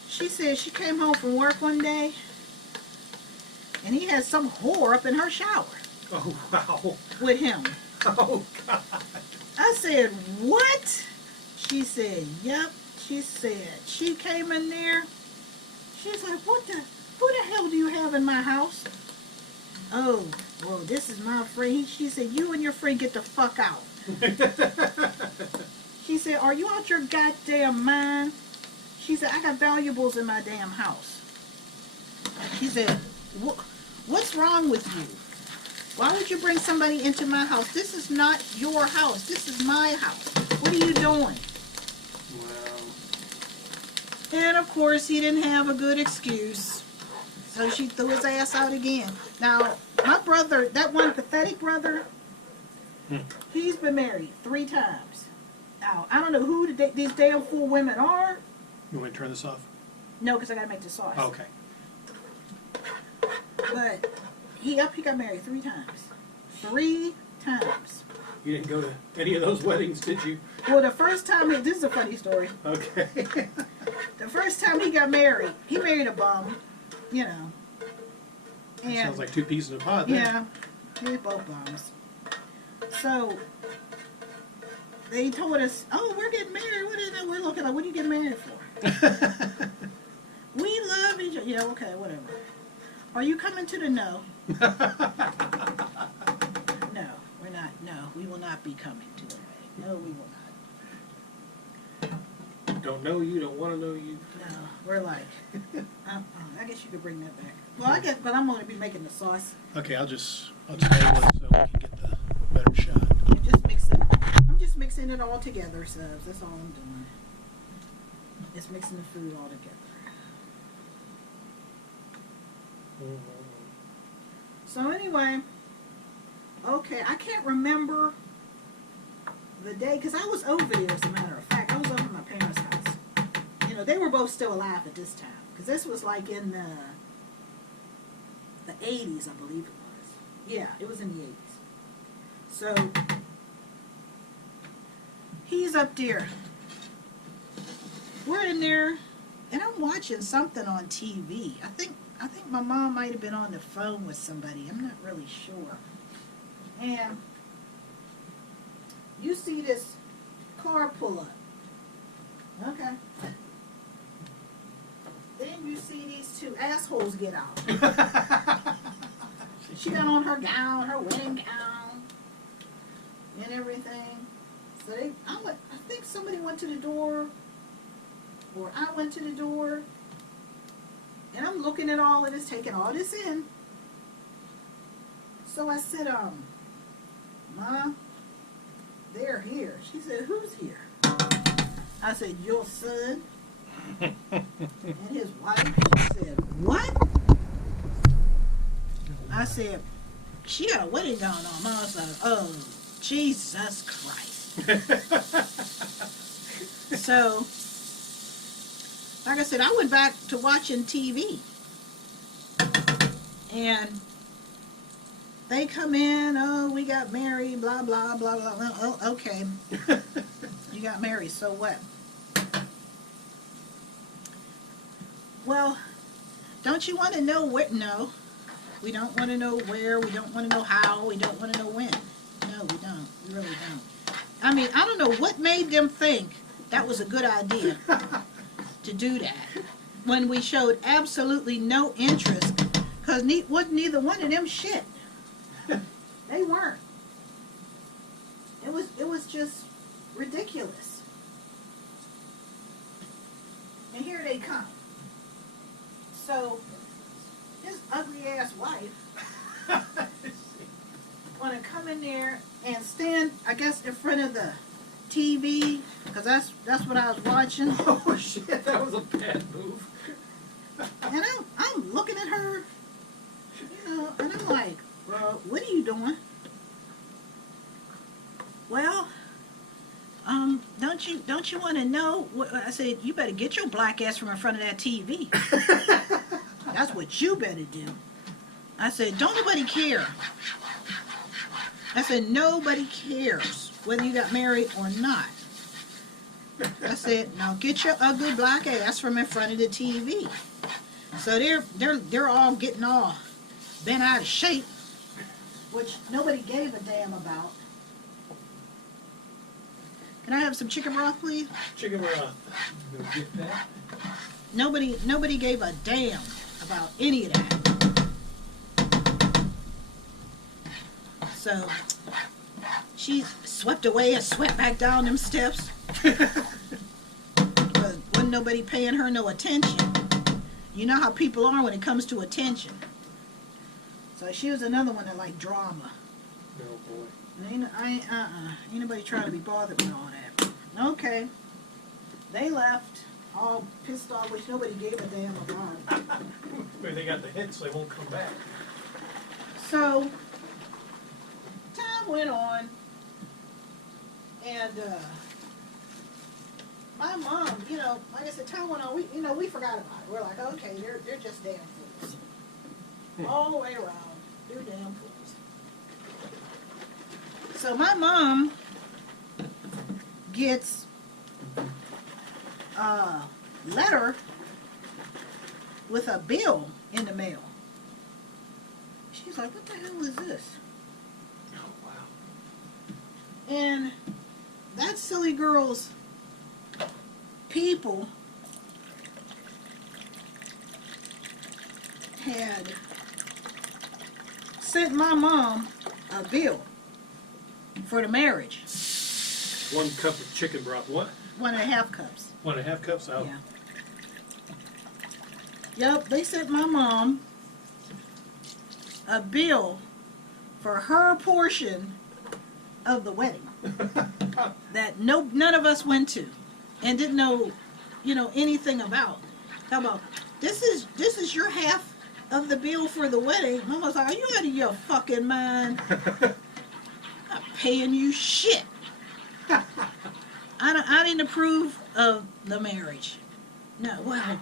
she said she came home from work one day, and he had some whore up in her shower. Oh, wow. With him. Oh, God. I said, what? She said, yep. She said, she came in there. She's like, who the hell do you have in my house? Oh, well, this is my friend. She said, you and your friend get the fuck out. She said, are you out your goddamn mind? She said, I got valuables in my damn house. She said, what's wrong with you? Why would you bring somebody into my house? This is not your house. This is my house. What are you doing? Wow. And, of course, he didn't have a good excuse. So she threw his ass out again. Now, my brother, that one pathetic brother, He's been married 3 times. Now, I don't know who these damn fool women are. You want me to turn this off? No, because I got to make the sauce. Okay. But he got married 3 times. 3 times. You didn't go to any of those weddings, did you? Well, the first time, this is a funny story. Okay. The first time he got married, he married a bum, you know. And Sounds like 2 peas in a pod there. yeah, they're both bums. So they told us, "Oh, we're getting married. What is it? We're looking like, what are you getting married for?" We love each other. Yeah, okay, whatever. Are you coming to the no? No, we're not. No, we will not be coming to the wedding. No, we will not. Don't know you, don't want to know you. No, we're like, I guess you could bring that back. Well, I guess, but I'm going to be making the sauce. Okay, I'll just table it so we can get the better shot. I'm just mixing it all together, so that's all I'm doing. Just mixing the food all together. So anyway, okay, I can't remember the day, because I was over there, as a matter of fact. I was over at my parents' house. You know, they were both still alive at this time, because this was like in the 80s, I believe it was. Yeah, it was in the 80s. So, he's up there. We're in there, and I'm watching something on TV. I think my mom might have been on the phone with somebody. I'm not really sure. And you see this car pull up. Okay. Then you see these 2 assholes get out. She got on her gown, her wedding gown, and everything. So I think somebody went to the door, or I went to the door, and I'm looking at all of this, taking all this in. So I said, Ma, they're here. She said, who's here? I said, your son and his wife. She said, what? I said, she got a wedding gown on. Mom was like, oh, Jesus Christ. So, like I said, I went back to watching TV. And they come in, oh, we got married, blah, blah, blah, blah. Well, oh, okay. You got married, so what? Well, don't you want to know where? No. We don't want to know where. We don't want to know how. We don't want to know when. No, we don't. We really don't. I mean, I don't know what made them think that was a good idea to do that when we showed absolutely no interest, because wasn't neither one of them shit. They weren't. It was just ridiculous. And here they come. So his ugly ass wife want to come in there and stand, I guess, in front of the TV, because that's what I was watching. Oh shit, that was a bad move. And I'm looking at her, you know, and I'm like, well, what are you doing? Well, don't you want to know? I said, you better get your black ass from in front of that TV. That's what you better do. I said, don't nobody care. I said, nobody cares whether you got married or not. I said, now get your ugly black ass from in front of the TV. So they're all getting all bent out of shape, which nobody gave a damn about. Can I have some chicken broth, please? Chicken broth. Go get that. Nobody gave a damn about any of that. So she swept away and swept back down them steps. But wasn't nobody paying her no attention. You know how people are when it comes to attention. So she was another one that liked drama. Oh boy. Ain't nobody trying to be bothered with all that. Okay. They left, all pissed off, which nobody gave a damn about. Maybe they got the hint, so they won't come back. So time went on. And my mom, you know, like I said, time went on. We forgot about it. We're like, okay, they're just damn fools. All the way around, they're damn fools. So my mom gets a letter with a bill in the mail. She's like, what the hell is this? Oh, wow. And that silly girl's people had sent my mom a bill for the marriage. 1 cup of chicken broth. What? 1.5 cups. 1.5 cups? Oh. Yeah. Yep, they sent my mom a bill for her portion of the wedding that none of us went to and didn't know, you know, anything about. How about this is your half of the bill for the wedding? Mom was like, are you out of your fucking mind? I'm not paying you shit. I didn't approve of the marriage. No, well,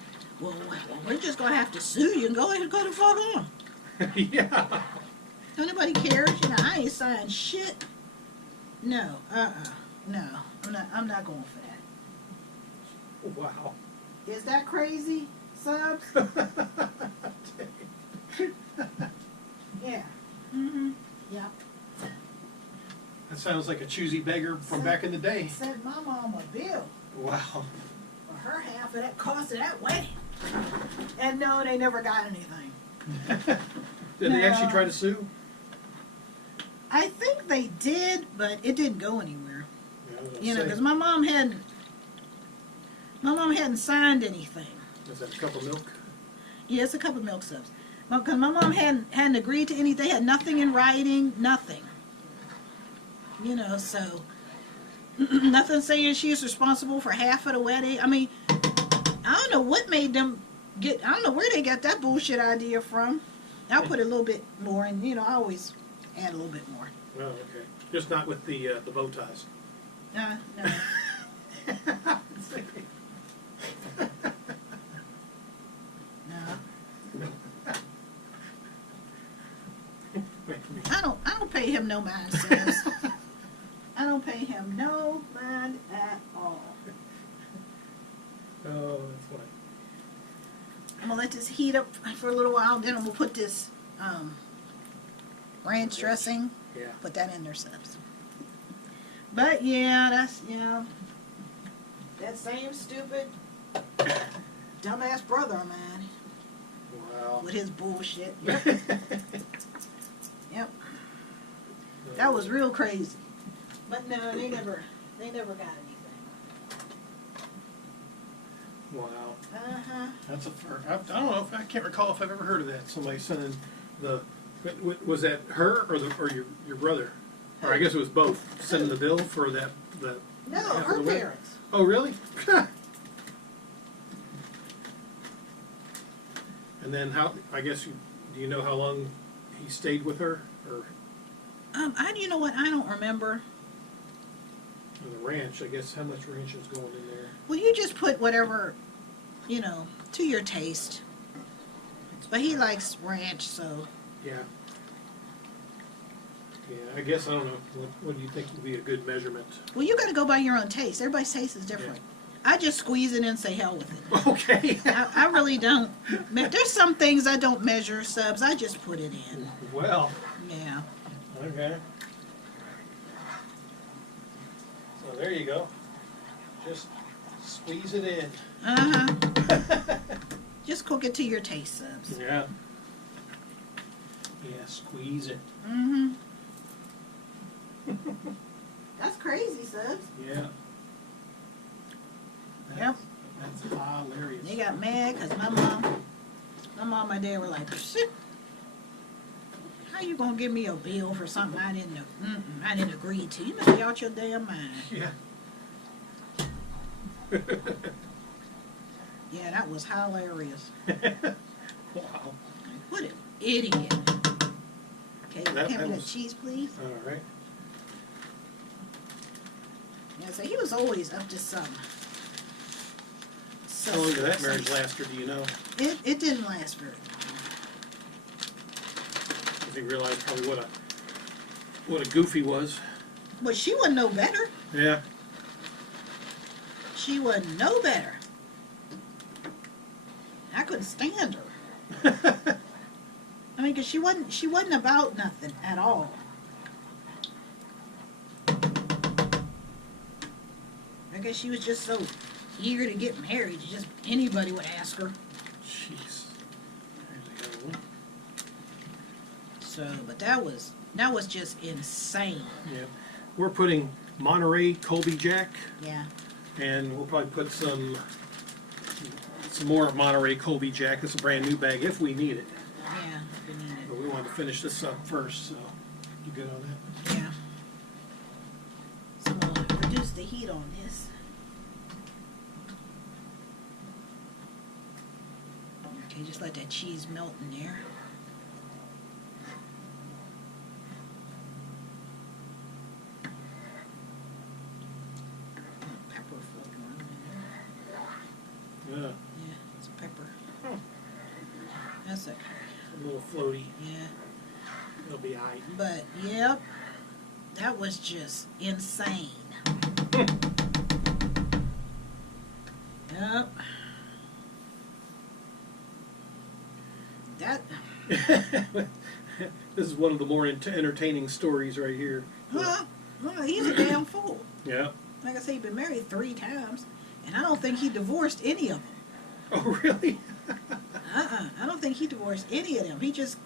we're just gonna have to sue you and go the fuck on. Yeah. Nobody cares. You know, I ain't signed shit. No, no, I'm not going for that. Wow. Is that crazy, subs? Yeah. Mhm. Yep. That sounds like a choosy beggar from back in the day. Sent my mom a bill Wow. for her half of that cost of that wedding. And no, they never got anything. Did they No. actually try to sue? I think they did, but it didn't go anywhere. Yeah, I was gonna You know, say, because my mom hadn't signed anything. is that a cup of milk? Yeah, it's a couple of milk subs. Because my mom hadn't agreed to anything. They had nothing in writing, nothing. You know, so nothing saying she's responsible for half of the wedding. I mean, I don't know what made them I don't know where they got that bullshit idea from. I'll put a little bit more, and you know, I always add a little bit more. Oh, okay. Just not with the bow ties. No. No. I don't pay him no mind, Sims. I don't pay him no mind at all. Oh, that's funny. I'm gonna let this heat up for a little while, then I'm gonna put this ranch dressing, Yeah. put that in their subs. But yeah, that same stupid dumbass brother of mine Wow. with his bullshit. Yep. Yep. That was real crazy. But no, they never got anything. Wow. Uh-huh. That's a first. I don't know if I can't recall if I've ever heard of that. Somebody sending the. Was that her or your brother? Or I guess it was both sending the bill for that. No, half of her the wedding? parents. Oh, really? And then how? I guess do you know how long he stayed with her, or You know what? I don't remember. the ranch? I guess how much ranch is going in there? Well, you just put whatever, you know, to your taste. But he likes ranch, so. Yeah. Yeah, I guess I don't know. What do you think would be a good measurement? Well, you got to go by your own taste. Everybody's taste is different. I just squeeze it in and say hell with it. Okay. I really don't. There's some things I don't measure subs. I just put it in. Well. Yeah. Okay. So there you go. Just squeeze it in. Uh-huh. Just cook it to your taste subs. Yeah. Yeah, squeeze it. Mm-hmm. That's crazy, subs. Yeah. Yep. That's hilarious. They got mad because my mom and dad were like, shit. How you gonna give me a bill for something I didn't agree to? You must be out your damn mind. Yeah. Yeah, that was hilarious. Wow. What an idiot. Okay, That hand me that was- cheese, please. All right. Yeah, so he was always up to something. How long did that marriage last, or do you know? It didn't last very long. I think realized probably what a goof he was. But she wasn't no better. Yeah. She wasn't no better. I couldn't stand her. I mean, 'cause she wasn't about nothing at all. I guess she was just so eager to get married. Just anybody would ask her. Jeez. There's the other one. So, but that was just insane. Yeah. We're putting Monterey Colby Jack, Yeah. and we'll probably put some more Monterey Colby Jack. It's a brand new bag if we need it. Yeah. We need it. But we want to finish this up first, so you good on that? Yeah. So we'll reduce the heat on this. Okay, just let that cheese melt in there. Pepper floating around in there. Yeah. Yeah, it's pepper. Oh. That's okay. A little floaty. Yeah. It'll be aight. But, yep, that was just insane. Yep. That, This is one of the more entertaining stories right here. well, he's a damn fool. Yeah. Like I say, he's been married 3 times, and I don't think he divorced any of them. Oh, really? I don't think he divorced any of them. He just,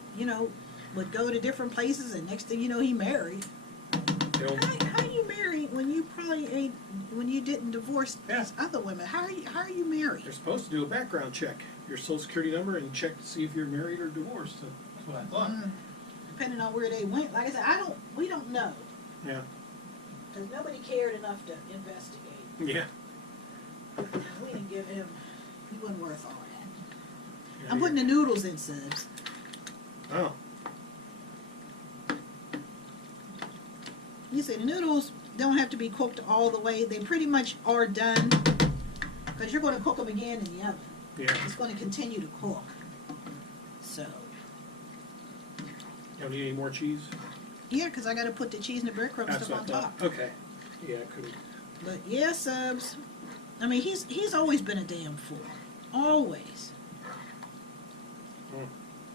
would go to different places, and next thing you know, he married. You know, How you married when you probably ain't, when you didn't divorce these other women? How are you married? you're supposed to do a background check. Your social security number and check to see if you're married or divorced. That's what I thought. Depending on where they went. Like I said, we don't know. Yeah. Because nobody cared enough to investigate. Yeah. We didn't give him, he wasn't worth all that. Yeah, I'm putting the noodles in, subs. Oh. You see, the noodles don't have to be cooked all the way. They pretty much are done. Because you're going to cook them again in the oven. Yeah. It's going to continue to cook. So, You don't need any more cheese? yeah, because I got to put the cheese and the breadcrumbs That's stuff what on I top. thought. Okay. Yeah, I couldn't. But yeah, subs. I mean, he's always been a damn fool. Always.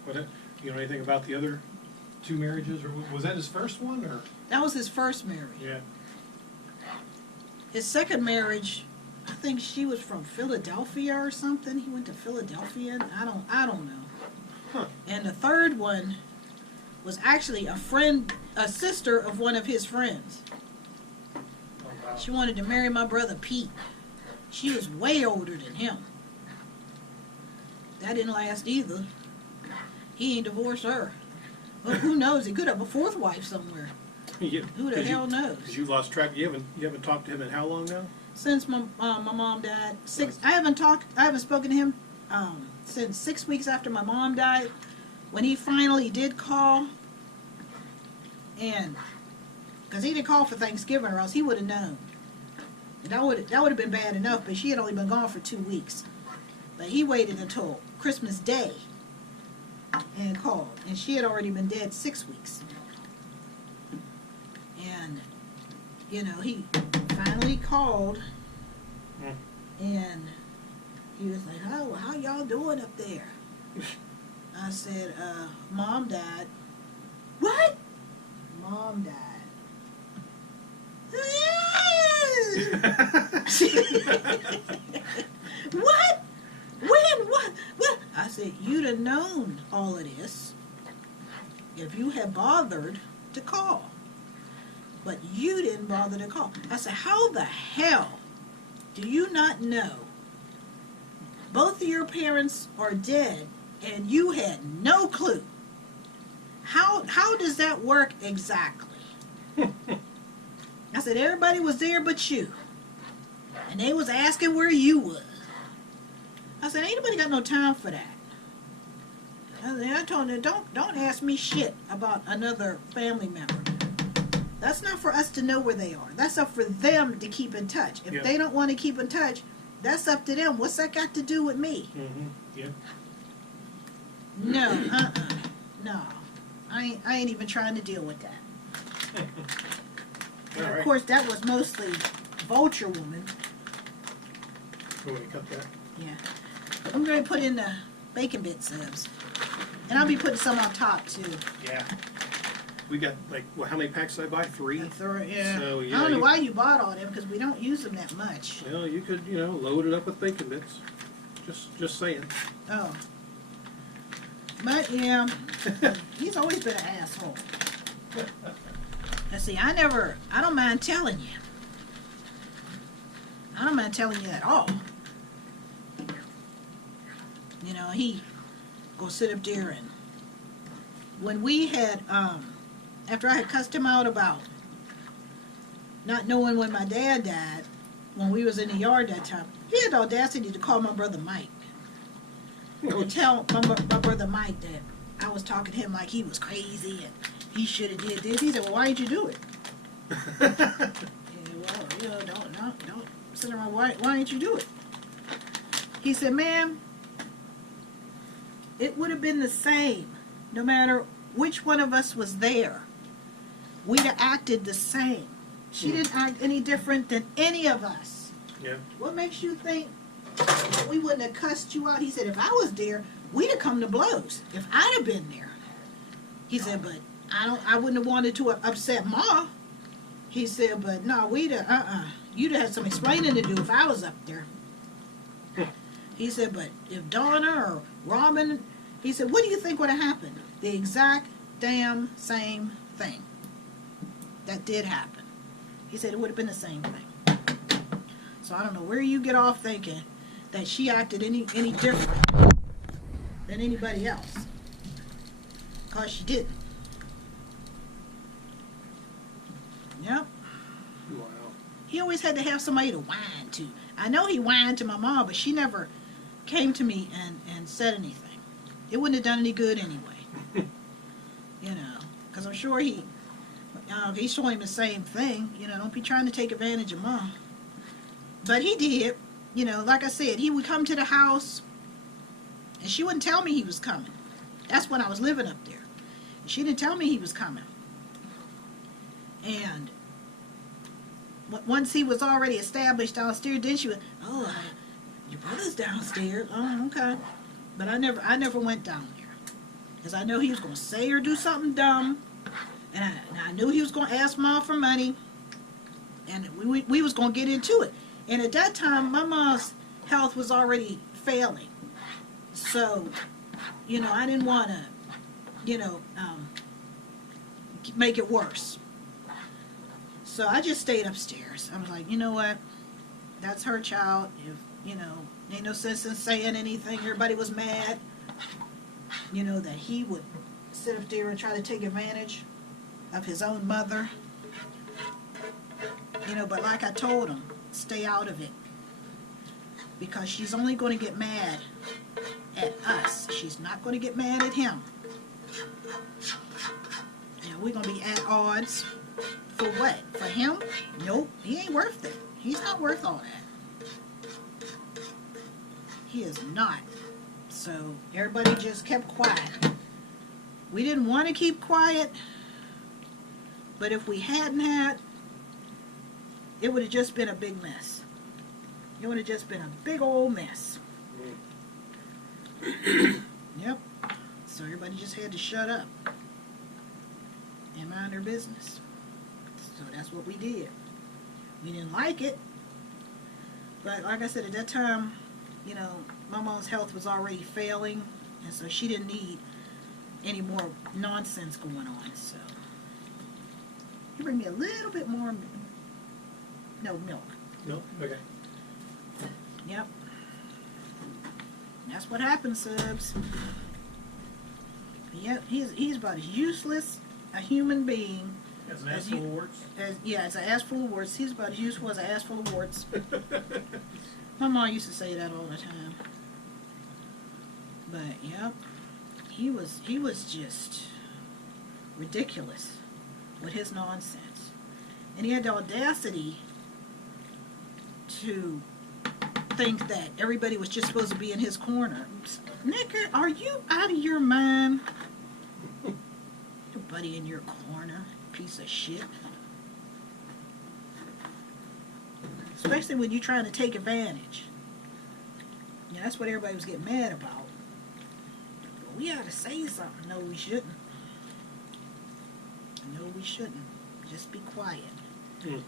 What? You know anything about the other 2 marriages, or was that his first one, or? That was his first marriage. Yeah. His second marriage, I think she was from Philadelphia or something. He went to Philadelphia. I don't know. Huh. And the third one was actually a sister of one of his friends. Oh, wow. She wanted to marry my brother Pete. She was way older than him. That didn't last either. He ain't divorced her. Well, who knows? He could have a 4th wife somewhere. Who the hell knows? Because you lost track. You haven't talked to him in how long now? Since my mom died, I haven't spoken to him since 6 weeks after my mom died. When he finally did call, and because he didn't call for Thanksgiving, or else he would have known. That would have been bad enough, but she had only been gone for 2 weeks. But he waited until Christmas Day and called, and she had already been dead 6 weeks. And he finally called, and he was like, "Oh, how y'all doing up there?" I said, "Mom died." "What?" "Mom died." "What? When? What? What?" I said, "You'd have known all of this if you had bothered to call. But you didn't bother to call." I said, "How the hell do you not know both of your parents are dead and you had no clue? How does that work exactly?" I said, "Everybody was there but you. And they was asking where you was." I said, "Ain't nobody got no time for that." I told them, don't ask me shit about another family member. That's not for us to know where they are. That's up for them to keep in touch. If Yeah. they don't want to keep in touch, that's up to them. What's that got to do with me? Mm-hmm. Yeah. No, no. I ain't even trying to deal with that. All And right. of course, that was mostly Vulture Woman. You want to cut that? Yeah. I'm going to put in the bacon bit subs. And I'll be putting some on top, too. Yeah. We got, like, well, how many packs did I buy? 3? Yeah. So, yeah, I don't know you- why you bought all them, because we don't use them that much. Well, you could, load it up with bacon bits. Just saying. Oh. But, yeah, he's always been an asshole. Now, see, I don't mind telling you. I don't mind telling you at all. You know, he go sit up there and when we had, after I had cussed him out about not knowing when my dad died, when we was in the yard that time, he had the audacity to call my brother Mike. And tell my brother Mike that I was talking to him like he was crazy and he should have did this. He said, well, why didn't you do it? Yeah, well, don't sit around. Why didn't you do it? He said, ma'am, it would have been the same no matter which one of us was there. We'd have acted the same. She didn't act any different than any of us. Yeah. What makes you think that we wouldn't have cussed you out? He said, if I was there, we'd have come to blows. If I'd have been there. He said, but I wouldn't have wanted to upset Ma. He said, but no, we'd have, you'd have had some explaining to do if I was up there. He said, but if Donna or Robin, he said, what do you think would have happened? The exact damn same thing. That did happen. He said it would have been the same thing. So I don't know where you get off thinking that she acted any different than anybody else. Because she didn't. Yep. Wow. He always had to have somebody to whine to. I know he whined to my mom, but she never came to me and said anything. It wouldn't have done any good anyway. You know, because I'm sure he's showing him the same thing. You know, don't be trying to take advantage of Mom. But he did. You know, like I said, he would come to the house, and she wouldn't tell me he was coming. That's when I was living up there. And she didn't tell me he was coming. And once he was already established downstairs, then she went, oh, your brother's downstairs. Oh, okay. But I never went down there. Because I know he was going to say or do something dumb. And I knew he was going to ask Mom for money. And we was going to get into it. And at that time, my mom's health was already failing. So, you know, I didn't want to, you know, make it worse. So I just stayed upstairs. I was like, you know what? That's her child. If, you know, ain't no sense in saying anything. Everybody was mad, you know, that he would sit up there and try to take advantage of his own mother. You know, but like I told him, stay out of it. Because she's only going to get mad at us. She's not going to get mad at him. And we're going to be at odds. For what? For him? Nope. He ain't worth it. He's not worth all that. He is not. So everybody just kept quiet. We didn't want to keep quiet. But if we hadn't had, it would have just been a big mess. It would have just been a big old mess. Yep. So everybody just had to shut up and mind their business. So that's what we did. We didn't like it. But like I said, at that time, you know, my mom's health was already failing. And so she didn't need any more nonsense going on. So you bring me a little bit more, no, milk. No? Okay. Yep. That's what happens, subs. Yep, he's about as useless a human being As an ass full of warts? as an ass full of warts. He's about as useful as an ass full of warts. My mom used to say that all the time. But yep, he was just ridiculous with his nonsense. And he had the audacity to think that everybody was just supposed to be in his corner. Nigga, are you out of your mind? Everybody in your corner, piece of shit. Especially when you're trying to take advantage. Yeah, that's what everybody was getting mad about. But we ought to say something. No, we shouldn't. No, we shouldn't. Just be quiet. Mm.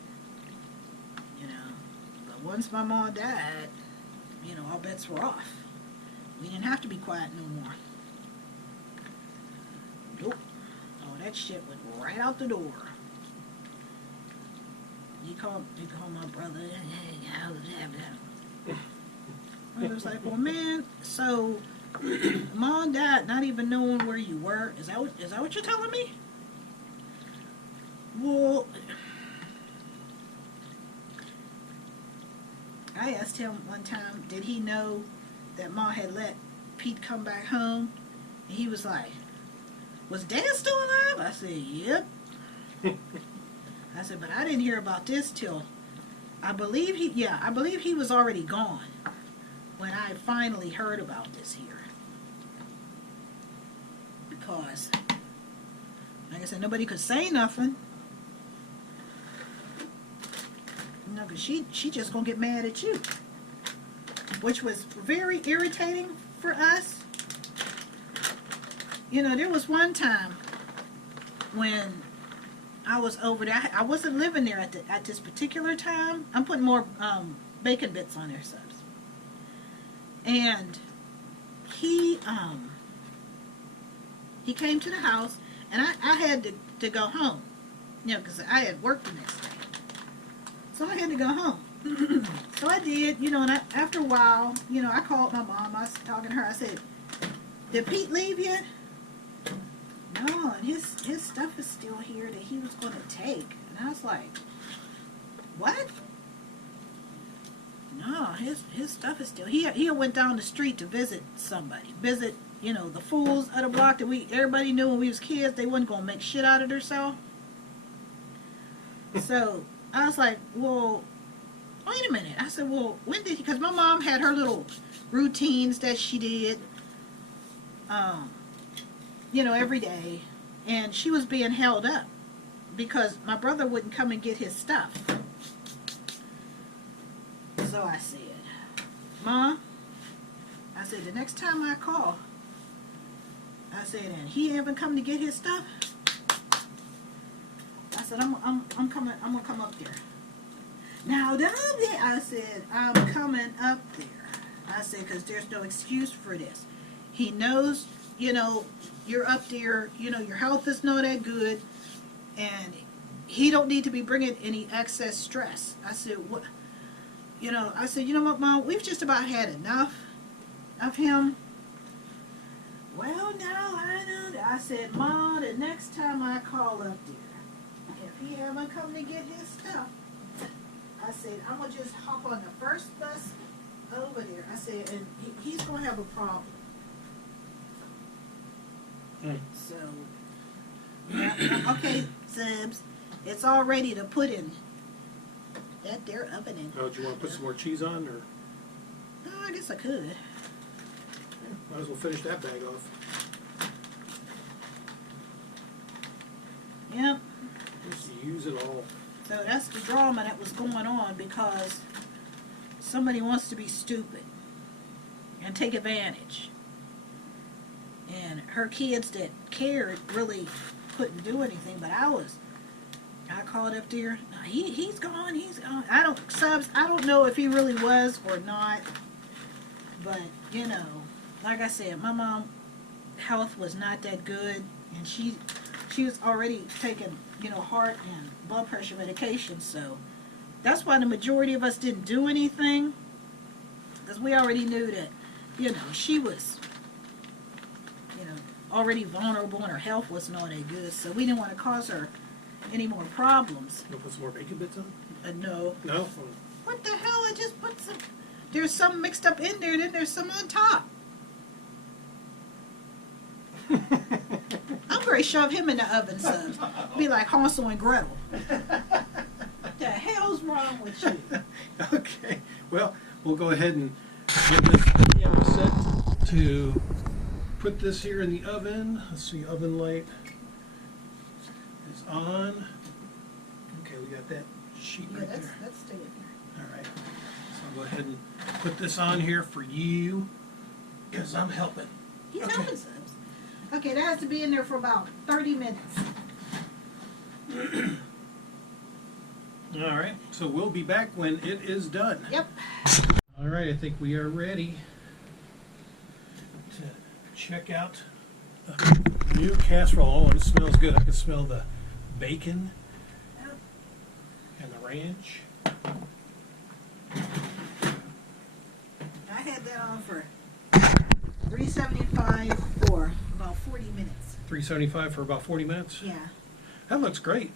You know. But once my mom died, you know, all bets were off. We didn't have to be quiet no more. Nope. Oh, that shit went right out the door. He called my brother. I was like, well, man, so mom died not even knowing where you were. Is that what you're telling me? Well, I asked him one time, did he know that Ma had let Pete come back home? And he was like, was Dad still alive? I said, yep. I said, but I didn't hear about this till, I believe he was already gone when I finally heard about this here. Because, like I said, nobody could say nothing. You know, because she just gonna get mad at you. Which was very irritating for us. You know, there was one time when I was over there. I wasn't living there at this particular time. I'm putting more bacon bits on there, subs. And he came to the house, and I had to go home, you know, because I had work the next day. So I had to go home. So I did, you know, and after a while, you know, I called my mom. I was talking to her. I said, did Pete leave yet? No, and his stuff is still here that he was going to take. And I was like, what? No, his stuff is still. He went down the street to visit somebody. Visit, you know, the fools of the block that everybody knew when we was kids. They wasn't going to make shit out of themselves. So I was like, well, wait a minute. I said, well, when did he, because my mom had her little routines that she did, you know, every day. And she was being held up because my brother wouldn't come and get his stuff. So I said, Mom, I said, the next time I call, I said, and he haven't come to get his stuff, I said, I'm gonna come up there. Now down there, I said, I'm coming up there. I said, because there's no excuse for this. He knows, you know, you're up there, you know, your health is not that good, and he don't need to be bringing any excess stress. I said, what? You know, I said, you know what, Mom, we've just about had enough of him. Well, no, I know that. I said, Mom, the next time I call up there, if he haven't come to get his stuff, I said, I'm going to just hop on the first bus over there. I said, and he's going to have a problem. So, yeah, okay, Zebs, it's all ready to put in that there oven in. Oh, do you want to put some more cheese on, or? No, I guess I could. Yeah, might as well finish that bag off. Yep. Just use it all. So that's the drama that was going on because somebody wants to be stupid and take advantage. And her kids that cared really couldn't do anything, but I called up there. No, he's gone. He's gone. I don't know if he really was or not. But you know, like I said, my mom health was not that good, and she was already taking, you know, heart and blood pressure medication. So that's why the majority of us didn't do anything, because we already knew that, you know, she was, you know, already vulnerable and her health wasn't all that good. So we didn't want to cause her any more problems. You want to put some more bacon bits on? No. No? What the hell? I just put some. There's some mixed up in there, and then there's some on top. I'm going to shove him in the oven, son. Be like Hansel and Gretel. wrong with you? Okay, well, we'll go ahead and get this camera set to put this here in the oven. Let's see, oven light is on. Okay, we got that sheet Yeah, right that's there. staying there. All right, so I'll go ahead and put this on here for you, because I'm helping. He's Okay. helping us. Okay, that has to be in there for about 30 minutes. All right, so we'll be back when it is done. Yep. All right, I think we are ready to check out the new casserole. Oh, and it smells good. I can smell the bacon Yep. and the ranch. I had that on for $3.75 for about 40 minutes. $3.75 for about 40 minutes. Yeah, That looks great.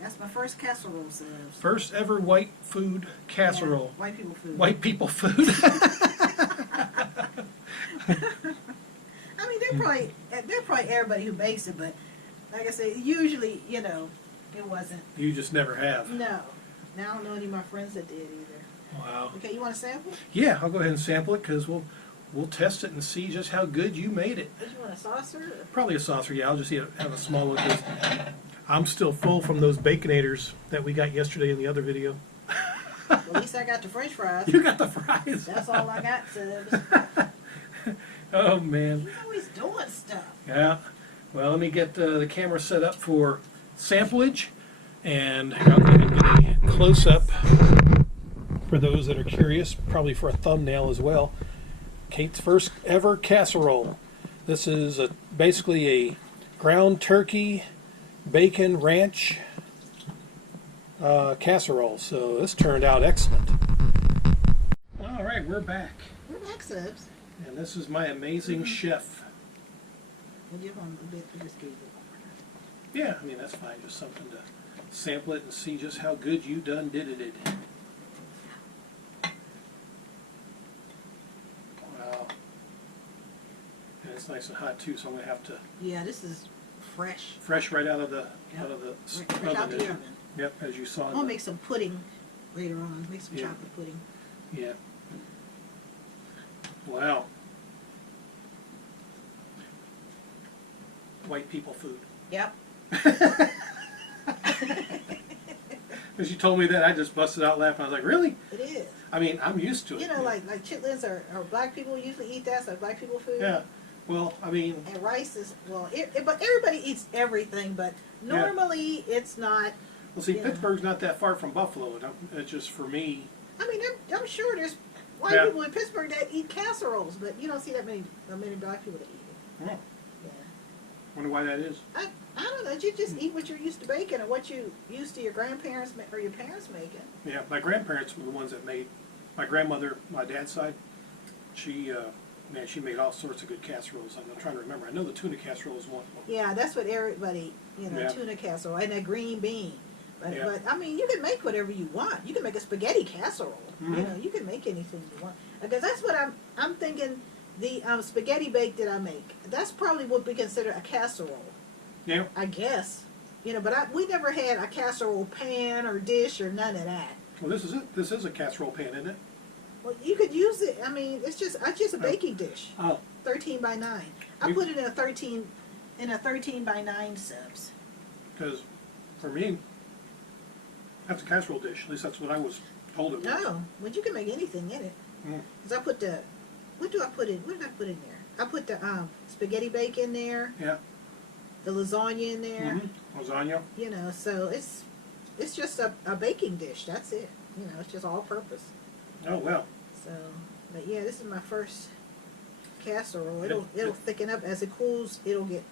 that's my first casserole subs. First ever white food casserole. Yeah, white people food. White people food. I mean, they're probably everybody who makes it, but like I said, usually, you know, it wasn't. You just never have. No. Now I don't know any of my friends that did either. Wow. Okay, you want a sample? Yeah, I'll go ahead and sample it, because we'll test it and see just how good you made it. Did you want a saucer? Or? Probably a saucer, yeah. I'll just have a small one, 'cause I'm still full from those Baconators that we got yesterday in the other video. Well, at least I got the French fries. You got the fries. That's all I got, subs. Oh, man. He's always doing stuff. Yeah. Well, let me get the camera set up for samplage, and here, I'll go ahead and get a close-up for those that are curious, probably for a thumbnail as well. Kate's first ever casserole. This is basically a ground turkey, bacon ranch casserole. So this turned out excellent. All right, we're back. We're back, subs. And this is my amazing chef. We'll give him a bit. We just gave it. Yeah, I mean, that's fine. Just something to sample it and see just how good you done did it. Wow. And it's nice and hot too, so I'm gonna have to Yeah, this is fresh. fresh right out of the Yep. Fresh out the oven. oven. Yep, as you saw. I'm gonna make some pudding later on. Make some Yeah. chocolate pudding. Yeah. Wow. White people food. Yep. When she told me that, I just busted out laughing. I was like, really? It is. I mean, I'm used to it. You know, like chitlins are black people usually eat that. So black people food. Yeah. Well, I mean, And rice is but everybody eats everything. But Yeah. normally it's not. well, see, Yeah. Pittsburgh's not that far from Buffalo. And it's just for me. I mean, I'm sure there's white Yeah. people in Pittsburgh that eat casseroles, but you don't see that many black people that eat it. Oh, Yeah. wonder why that is. I don't know. You just eat what you're used to baking, or what you used to your grandparents or your parents making. Yeah, my grandparents were the ones that made. My grandmother, my dad's side, she made all sorts of good casseroles. I'm trying to remember. I know the tuna casserole is one of them. Yeah, that's what everybody, Yeah. tuna casserole and a green bean. But, Yeah. but I mean, you can make whatever you want. You can make a spaghetti casserole. Mhm. You can make anything you want. Because that's what I'm thinking. The spaghetti bake that I make, that's probably what we consider a casserole. Yeah. I guess. But we never had a casserole pan or dish or none of that. Well, this is it. This is a casserole pan, isn't it? Well, you could use it. I mean, it's just a baking dish. Oh. 13 by 9. I You- put it in a 13 by 9 subs. Because for me, that's a casserole dish. At least that's what I was told it was. No, but you can make anything in it. Mm. Cause I put what did I put in there? I put the spaghetti bake in there, Yeah. the lasagna in there. Mm-hmm. Lasagna. So it's just a baking dish. That's it. It's just all purpose. Oh, well. So, but yeah, this is my first casserole. It- It'll thicken up as it cools. It'll get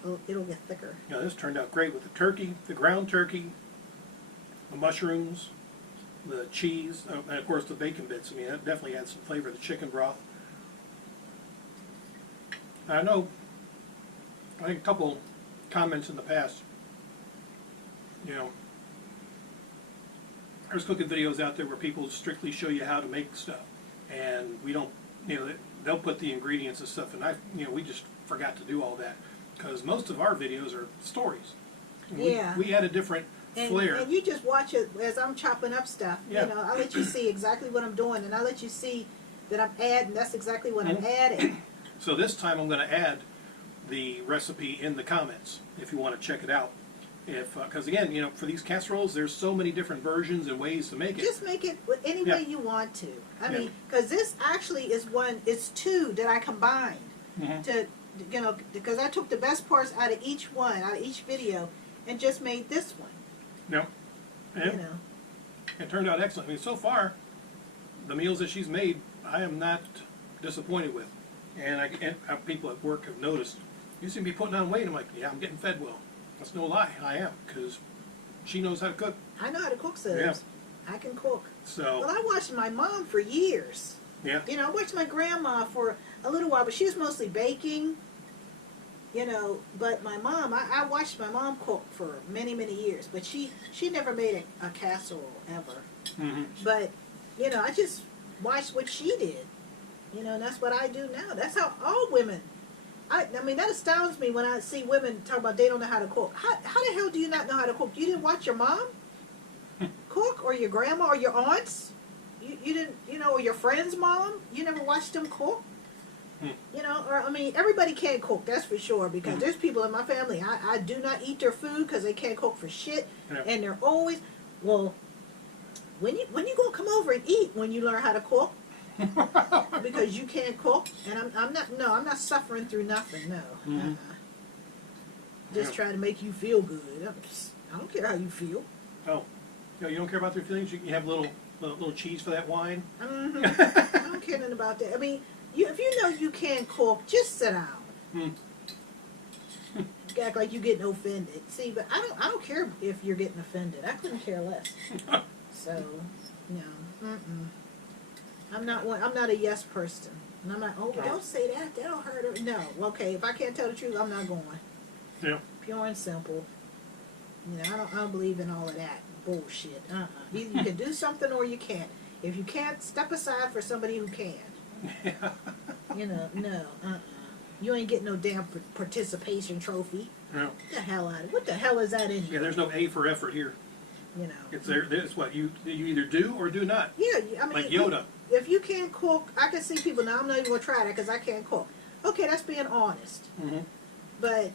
thicker. Yeah, this turned out great with the turkey, the ground turkey, the mushrooms, the cheese, and of course the bacon bits. I mean, that definitely adds some flavor. The chicken broth. I know, I think a couple comments in the past, there's cooking videos out there where people strictly show you how to make stuff, and we don't, they'll put the ingredients and stuff, and we just forgot to do all that, because most of our videos are stories. Yeah. We add a different flair. And you just watch it as I'm chopping up stuff. Yeah. You know, I let you see exactly what I'm doing, and I let you see that I'm adding. That's exactly what I'm adding. So this time I'm going to add the recipe in the comments if you want to check it out. Because again, you know, for these casseroles, there's so many different versions and ways to make it. Just make it any way you want to. I mean, because this actually is it's two that I combined to, you know, because I took the best parts out of each one, out of each video, and just made this one. No. Yeah. You know. It turned out excellent. I mean, so far, the meals that she's made, I am not disappointed with. And people at work have noticed, you seem to be putting on weight. I'm like, yeah, I'm getting fed well. That's no lie. I am, because she knows how to cook. I know how to cook subs. Yeah. I can cook. So. Well, I watched my mom for years. Yeah. You know, I watched my grandma for a little while, but she was mostly baking. You know, but my mom, I watched my mom cook for many, many years, but she never made a casserole ever. Mm-hmm. But, you know, I just watched what she did. You know, and that's what I do now. That's how all women. I mean, that astounds me when I see women talk about they don't know how to cook. How the hell do you not know how to cook? You didn't watch your mom cook, or your grandma, or your aunts? You didn't, you know, or your friend's mom? You never watched them cook? You know, or I mean, everybody can't cook, that's for sure, because there's people in my family, I do not eat their food because they can't cook for shit, and they're always, well, when you gonna come over and eat when you learn how to cook? Because you can't cook, and I'm not suffering through nothing, no. Just trying to make you feel good. I don't care how you feel. Oh, you don't care about their feelings? You have little cheese for that wine? I don't care nothing about that. I mean, if you know you can't cook, just sit down. You act like you're getting offended. See, but I don't care if you're getting offended. I couldn't care less. So, no. I'm not a yes person. And I'm not, don't say that. That'll hurt her. No. Okay, if I can't tell the truth, I'm not going. Yeah. Pure and simple. You know, I don't believe in all of that bullshit. Either you can do something or you can't. If you can't, step aside for somebody who can. You know, no. You ain't getting no damn participation trophy. No. Get the hell out of it. What the hell is that in here? Yeah, there's no A for effort here. You know. It's there. It's what you either do or do not. Yeah, I mean, like Yoda. If you can't cook, I can see people now. I'm not even gonna try that because I can't cook. Okay, that's being honest. But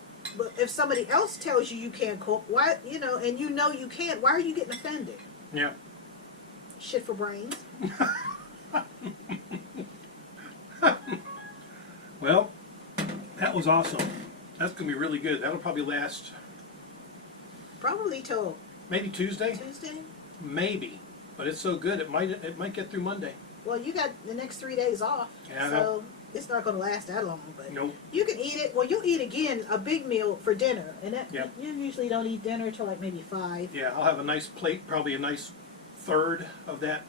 if somebody else tells you can't cook, why, you know, and you know you can't, why are you getting offended? Yeah. Shit for brains. Well, that was awesome. That's gonna be really good. That'll probably last Probably till maybe Tuesday. Tuesday. Maybe, but it's so good it might get through Monday. Well, you got the next 3 days off, Yeah, I so know. it's not going to last that long. But Nope. you can eat it. Well, you'll eat again a big meal for dinner, and that Yep. you usually don't eat dinner till like maybe 5. Yeah, I'll have a nice plate, probably a nice third of that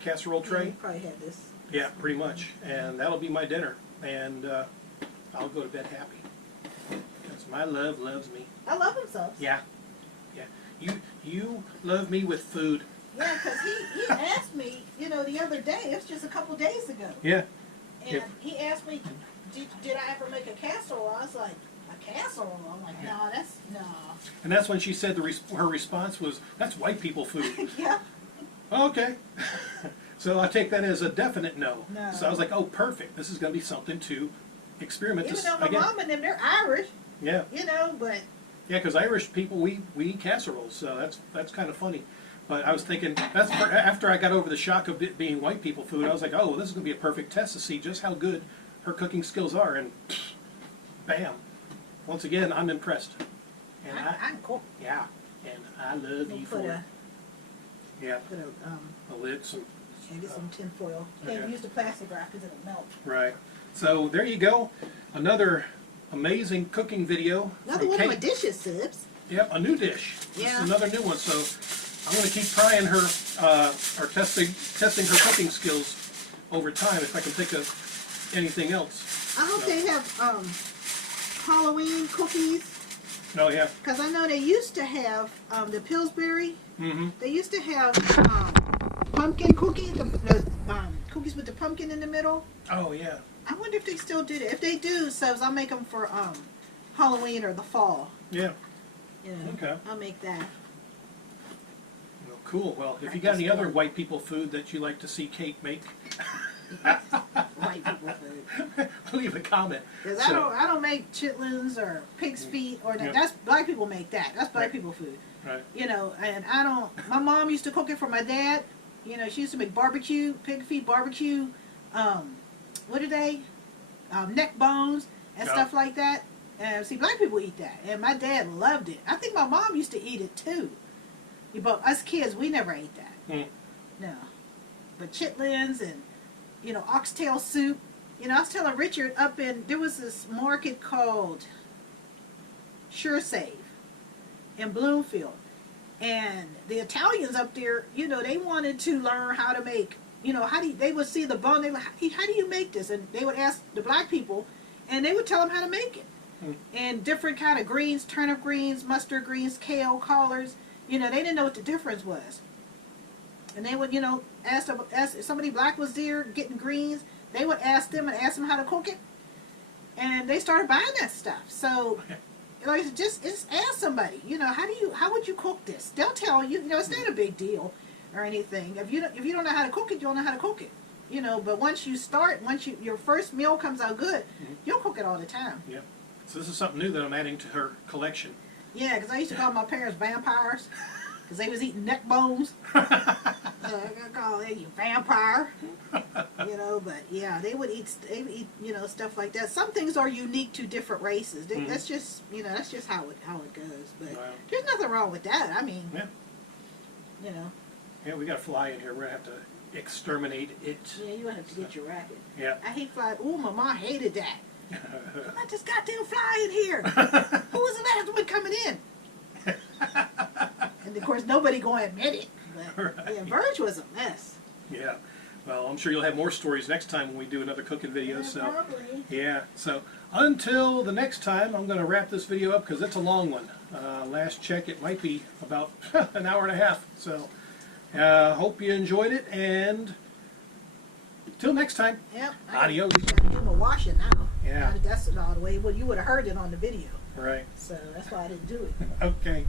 casserole Yeah, tray. you probably had this. Yeah, pretty much, and that'll be my dinner, and I'll go to bed happy because my love loves me. I love him so. Yeah, yeah. You love me with food. Yeah, because he asked me, you know, the other day. It was just a couple days ago. Yeah. And Yep. he asked me, did I ever make a casserole? I was like, a casserole? I'm like, no, no. And that's when she said her response was, "That's white people food." Yeah. Okay. So I take that as a definite no. No. So I was like, oh, perfect. This is going to be something to experiment. Even though my mom and them, they're Irish. Yeah. You know, but. Yeah, because Irish people, we eat casseroles, so that's kind of funny. But I was thinking, after I got over the shock of it being white people food, I was like, oh, well, this is going to be a perfect test to see just how good her cooking skills are. And bam. Once again, I'm impressed. And I can cook. Yeah. And I love you for it. Yeah. Put a, A lid, some. and get some tin foil. Can't Okay. use the plastic wrap because it'll melt. Right. So there you go. Another amazing cooking video. Another from one of my Kate. dishes, Sibs. Yep, a new dish. Yeah. This is another new one. So I'm going to keep trying her, or testing her cooking skills over time. If I can think of anything else. I hope they have Halloween cookies. Oh yeah. Because I know they used to have the Pillsbury. Mm-hmm. They used to have pumpkin cookies, the cookies with the pumpkin in the middle. Oh yeah. I wonder if they still do that. If they do, so I'll make them for Halloween or the fall. Yeah. Yeah. Okay. I'll make that. Cool. Well, if you got any other white people food that you like to see Kate make, White people food. leave a comment. Because So- I don't make chitlins or pig's feet or that. Yep. That's black people make that. That's black Right. people food. Right. You know, and I don't. My mom used to cook it for my dad. You know, she used to make barbecue, pig feet barbecue. What are they? Neck bones and Yeah. stuff like that. And see, black people eat that, and my dad loved it. I think my mom used to eat it too. But us kids, we never ate that. Mm. No. But chitlins and, you know, oxtail soup. You know, I was telling Richard there was this market called Sure Save in Bloomfield. And the Italians up there, you know, they wanted to learn how to make, you know, they would see the bone, they would, how do you make this? And they would ask the black people, and they would tell them how to make it. Mm. And different kind of greens, turnip greens, mustard greens, kale, collards. You know, they didn't know what the difference was. And they would, you know, ask if somebody black was there getting greens, they would ask them how to cook it. And they started buying that stuff. So, like, just ask somebody, you know, how would you cook this? They'll tell you, you know, it's not a big deal or anything. If you don't know how to cook it, you don't know how to cook it. You know, but once your first meal comes out good, you'll cook it all the time. Yep. So this is something new that I'm adding to her collection. Yeah, because I used to call my parents vampires because they was eating neck bones. So I call it you vampire. You know, but yeah, they would eat, you know, stuff like that. Some things are unique to different races. That's just, you know, that's just how it goes. But Wow. there's nothing wrong with that. I mean, Yeah. you know, Yeah, we got a fly in here. We're gonna have to exterminate it. yeah, you have to get your racket. Yeah. I hate flies. Ooh, my mom hated that. Not this goddamn fly in here. Who was the last one coming in? And of course, nobody going to admit it. But Right. yeah, Verge was a mess. Yeah. Well, I'm sure you'll have more stories next time when we do another cooking video. Yeah, So, probably. yeah. So until the next time, I'm going to wrap this video up because it's a long one. Last check, it might be about an hour and a half. So, hope you enjoyed it, and till next time. Yep. Adios. I gotta do my washing now. Yeah. Now that that's all the way. Well, you would have heard it on the video. Right. So that's why I didn't do it. Okay.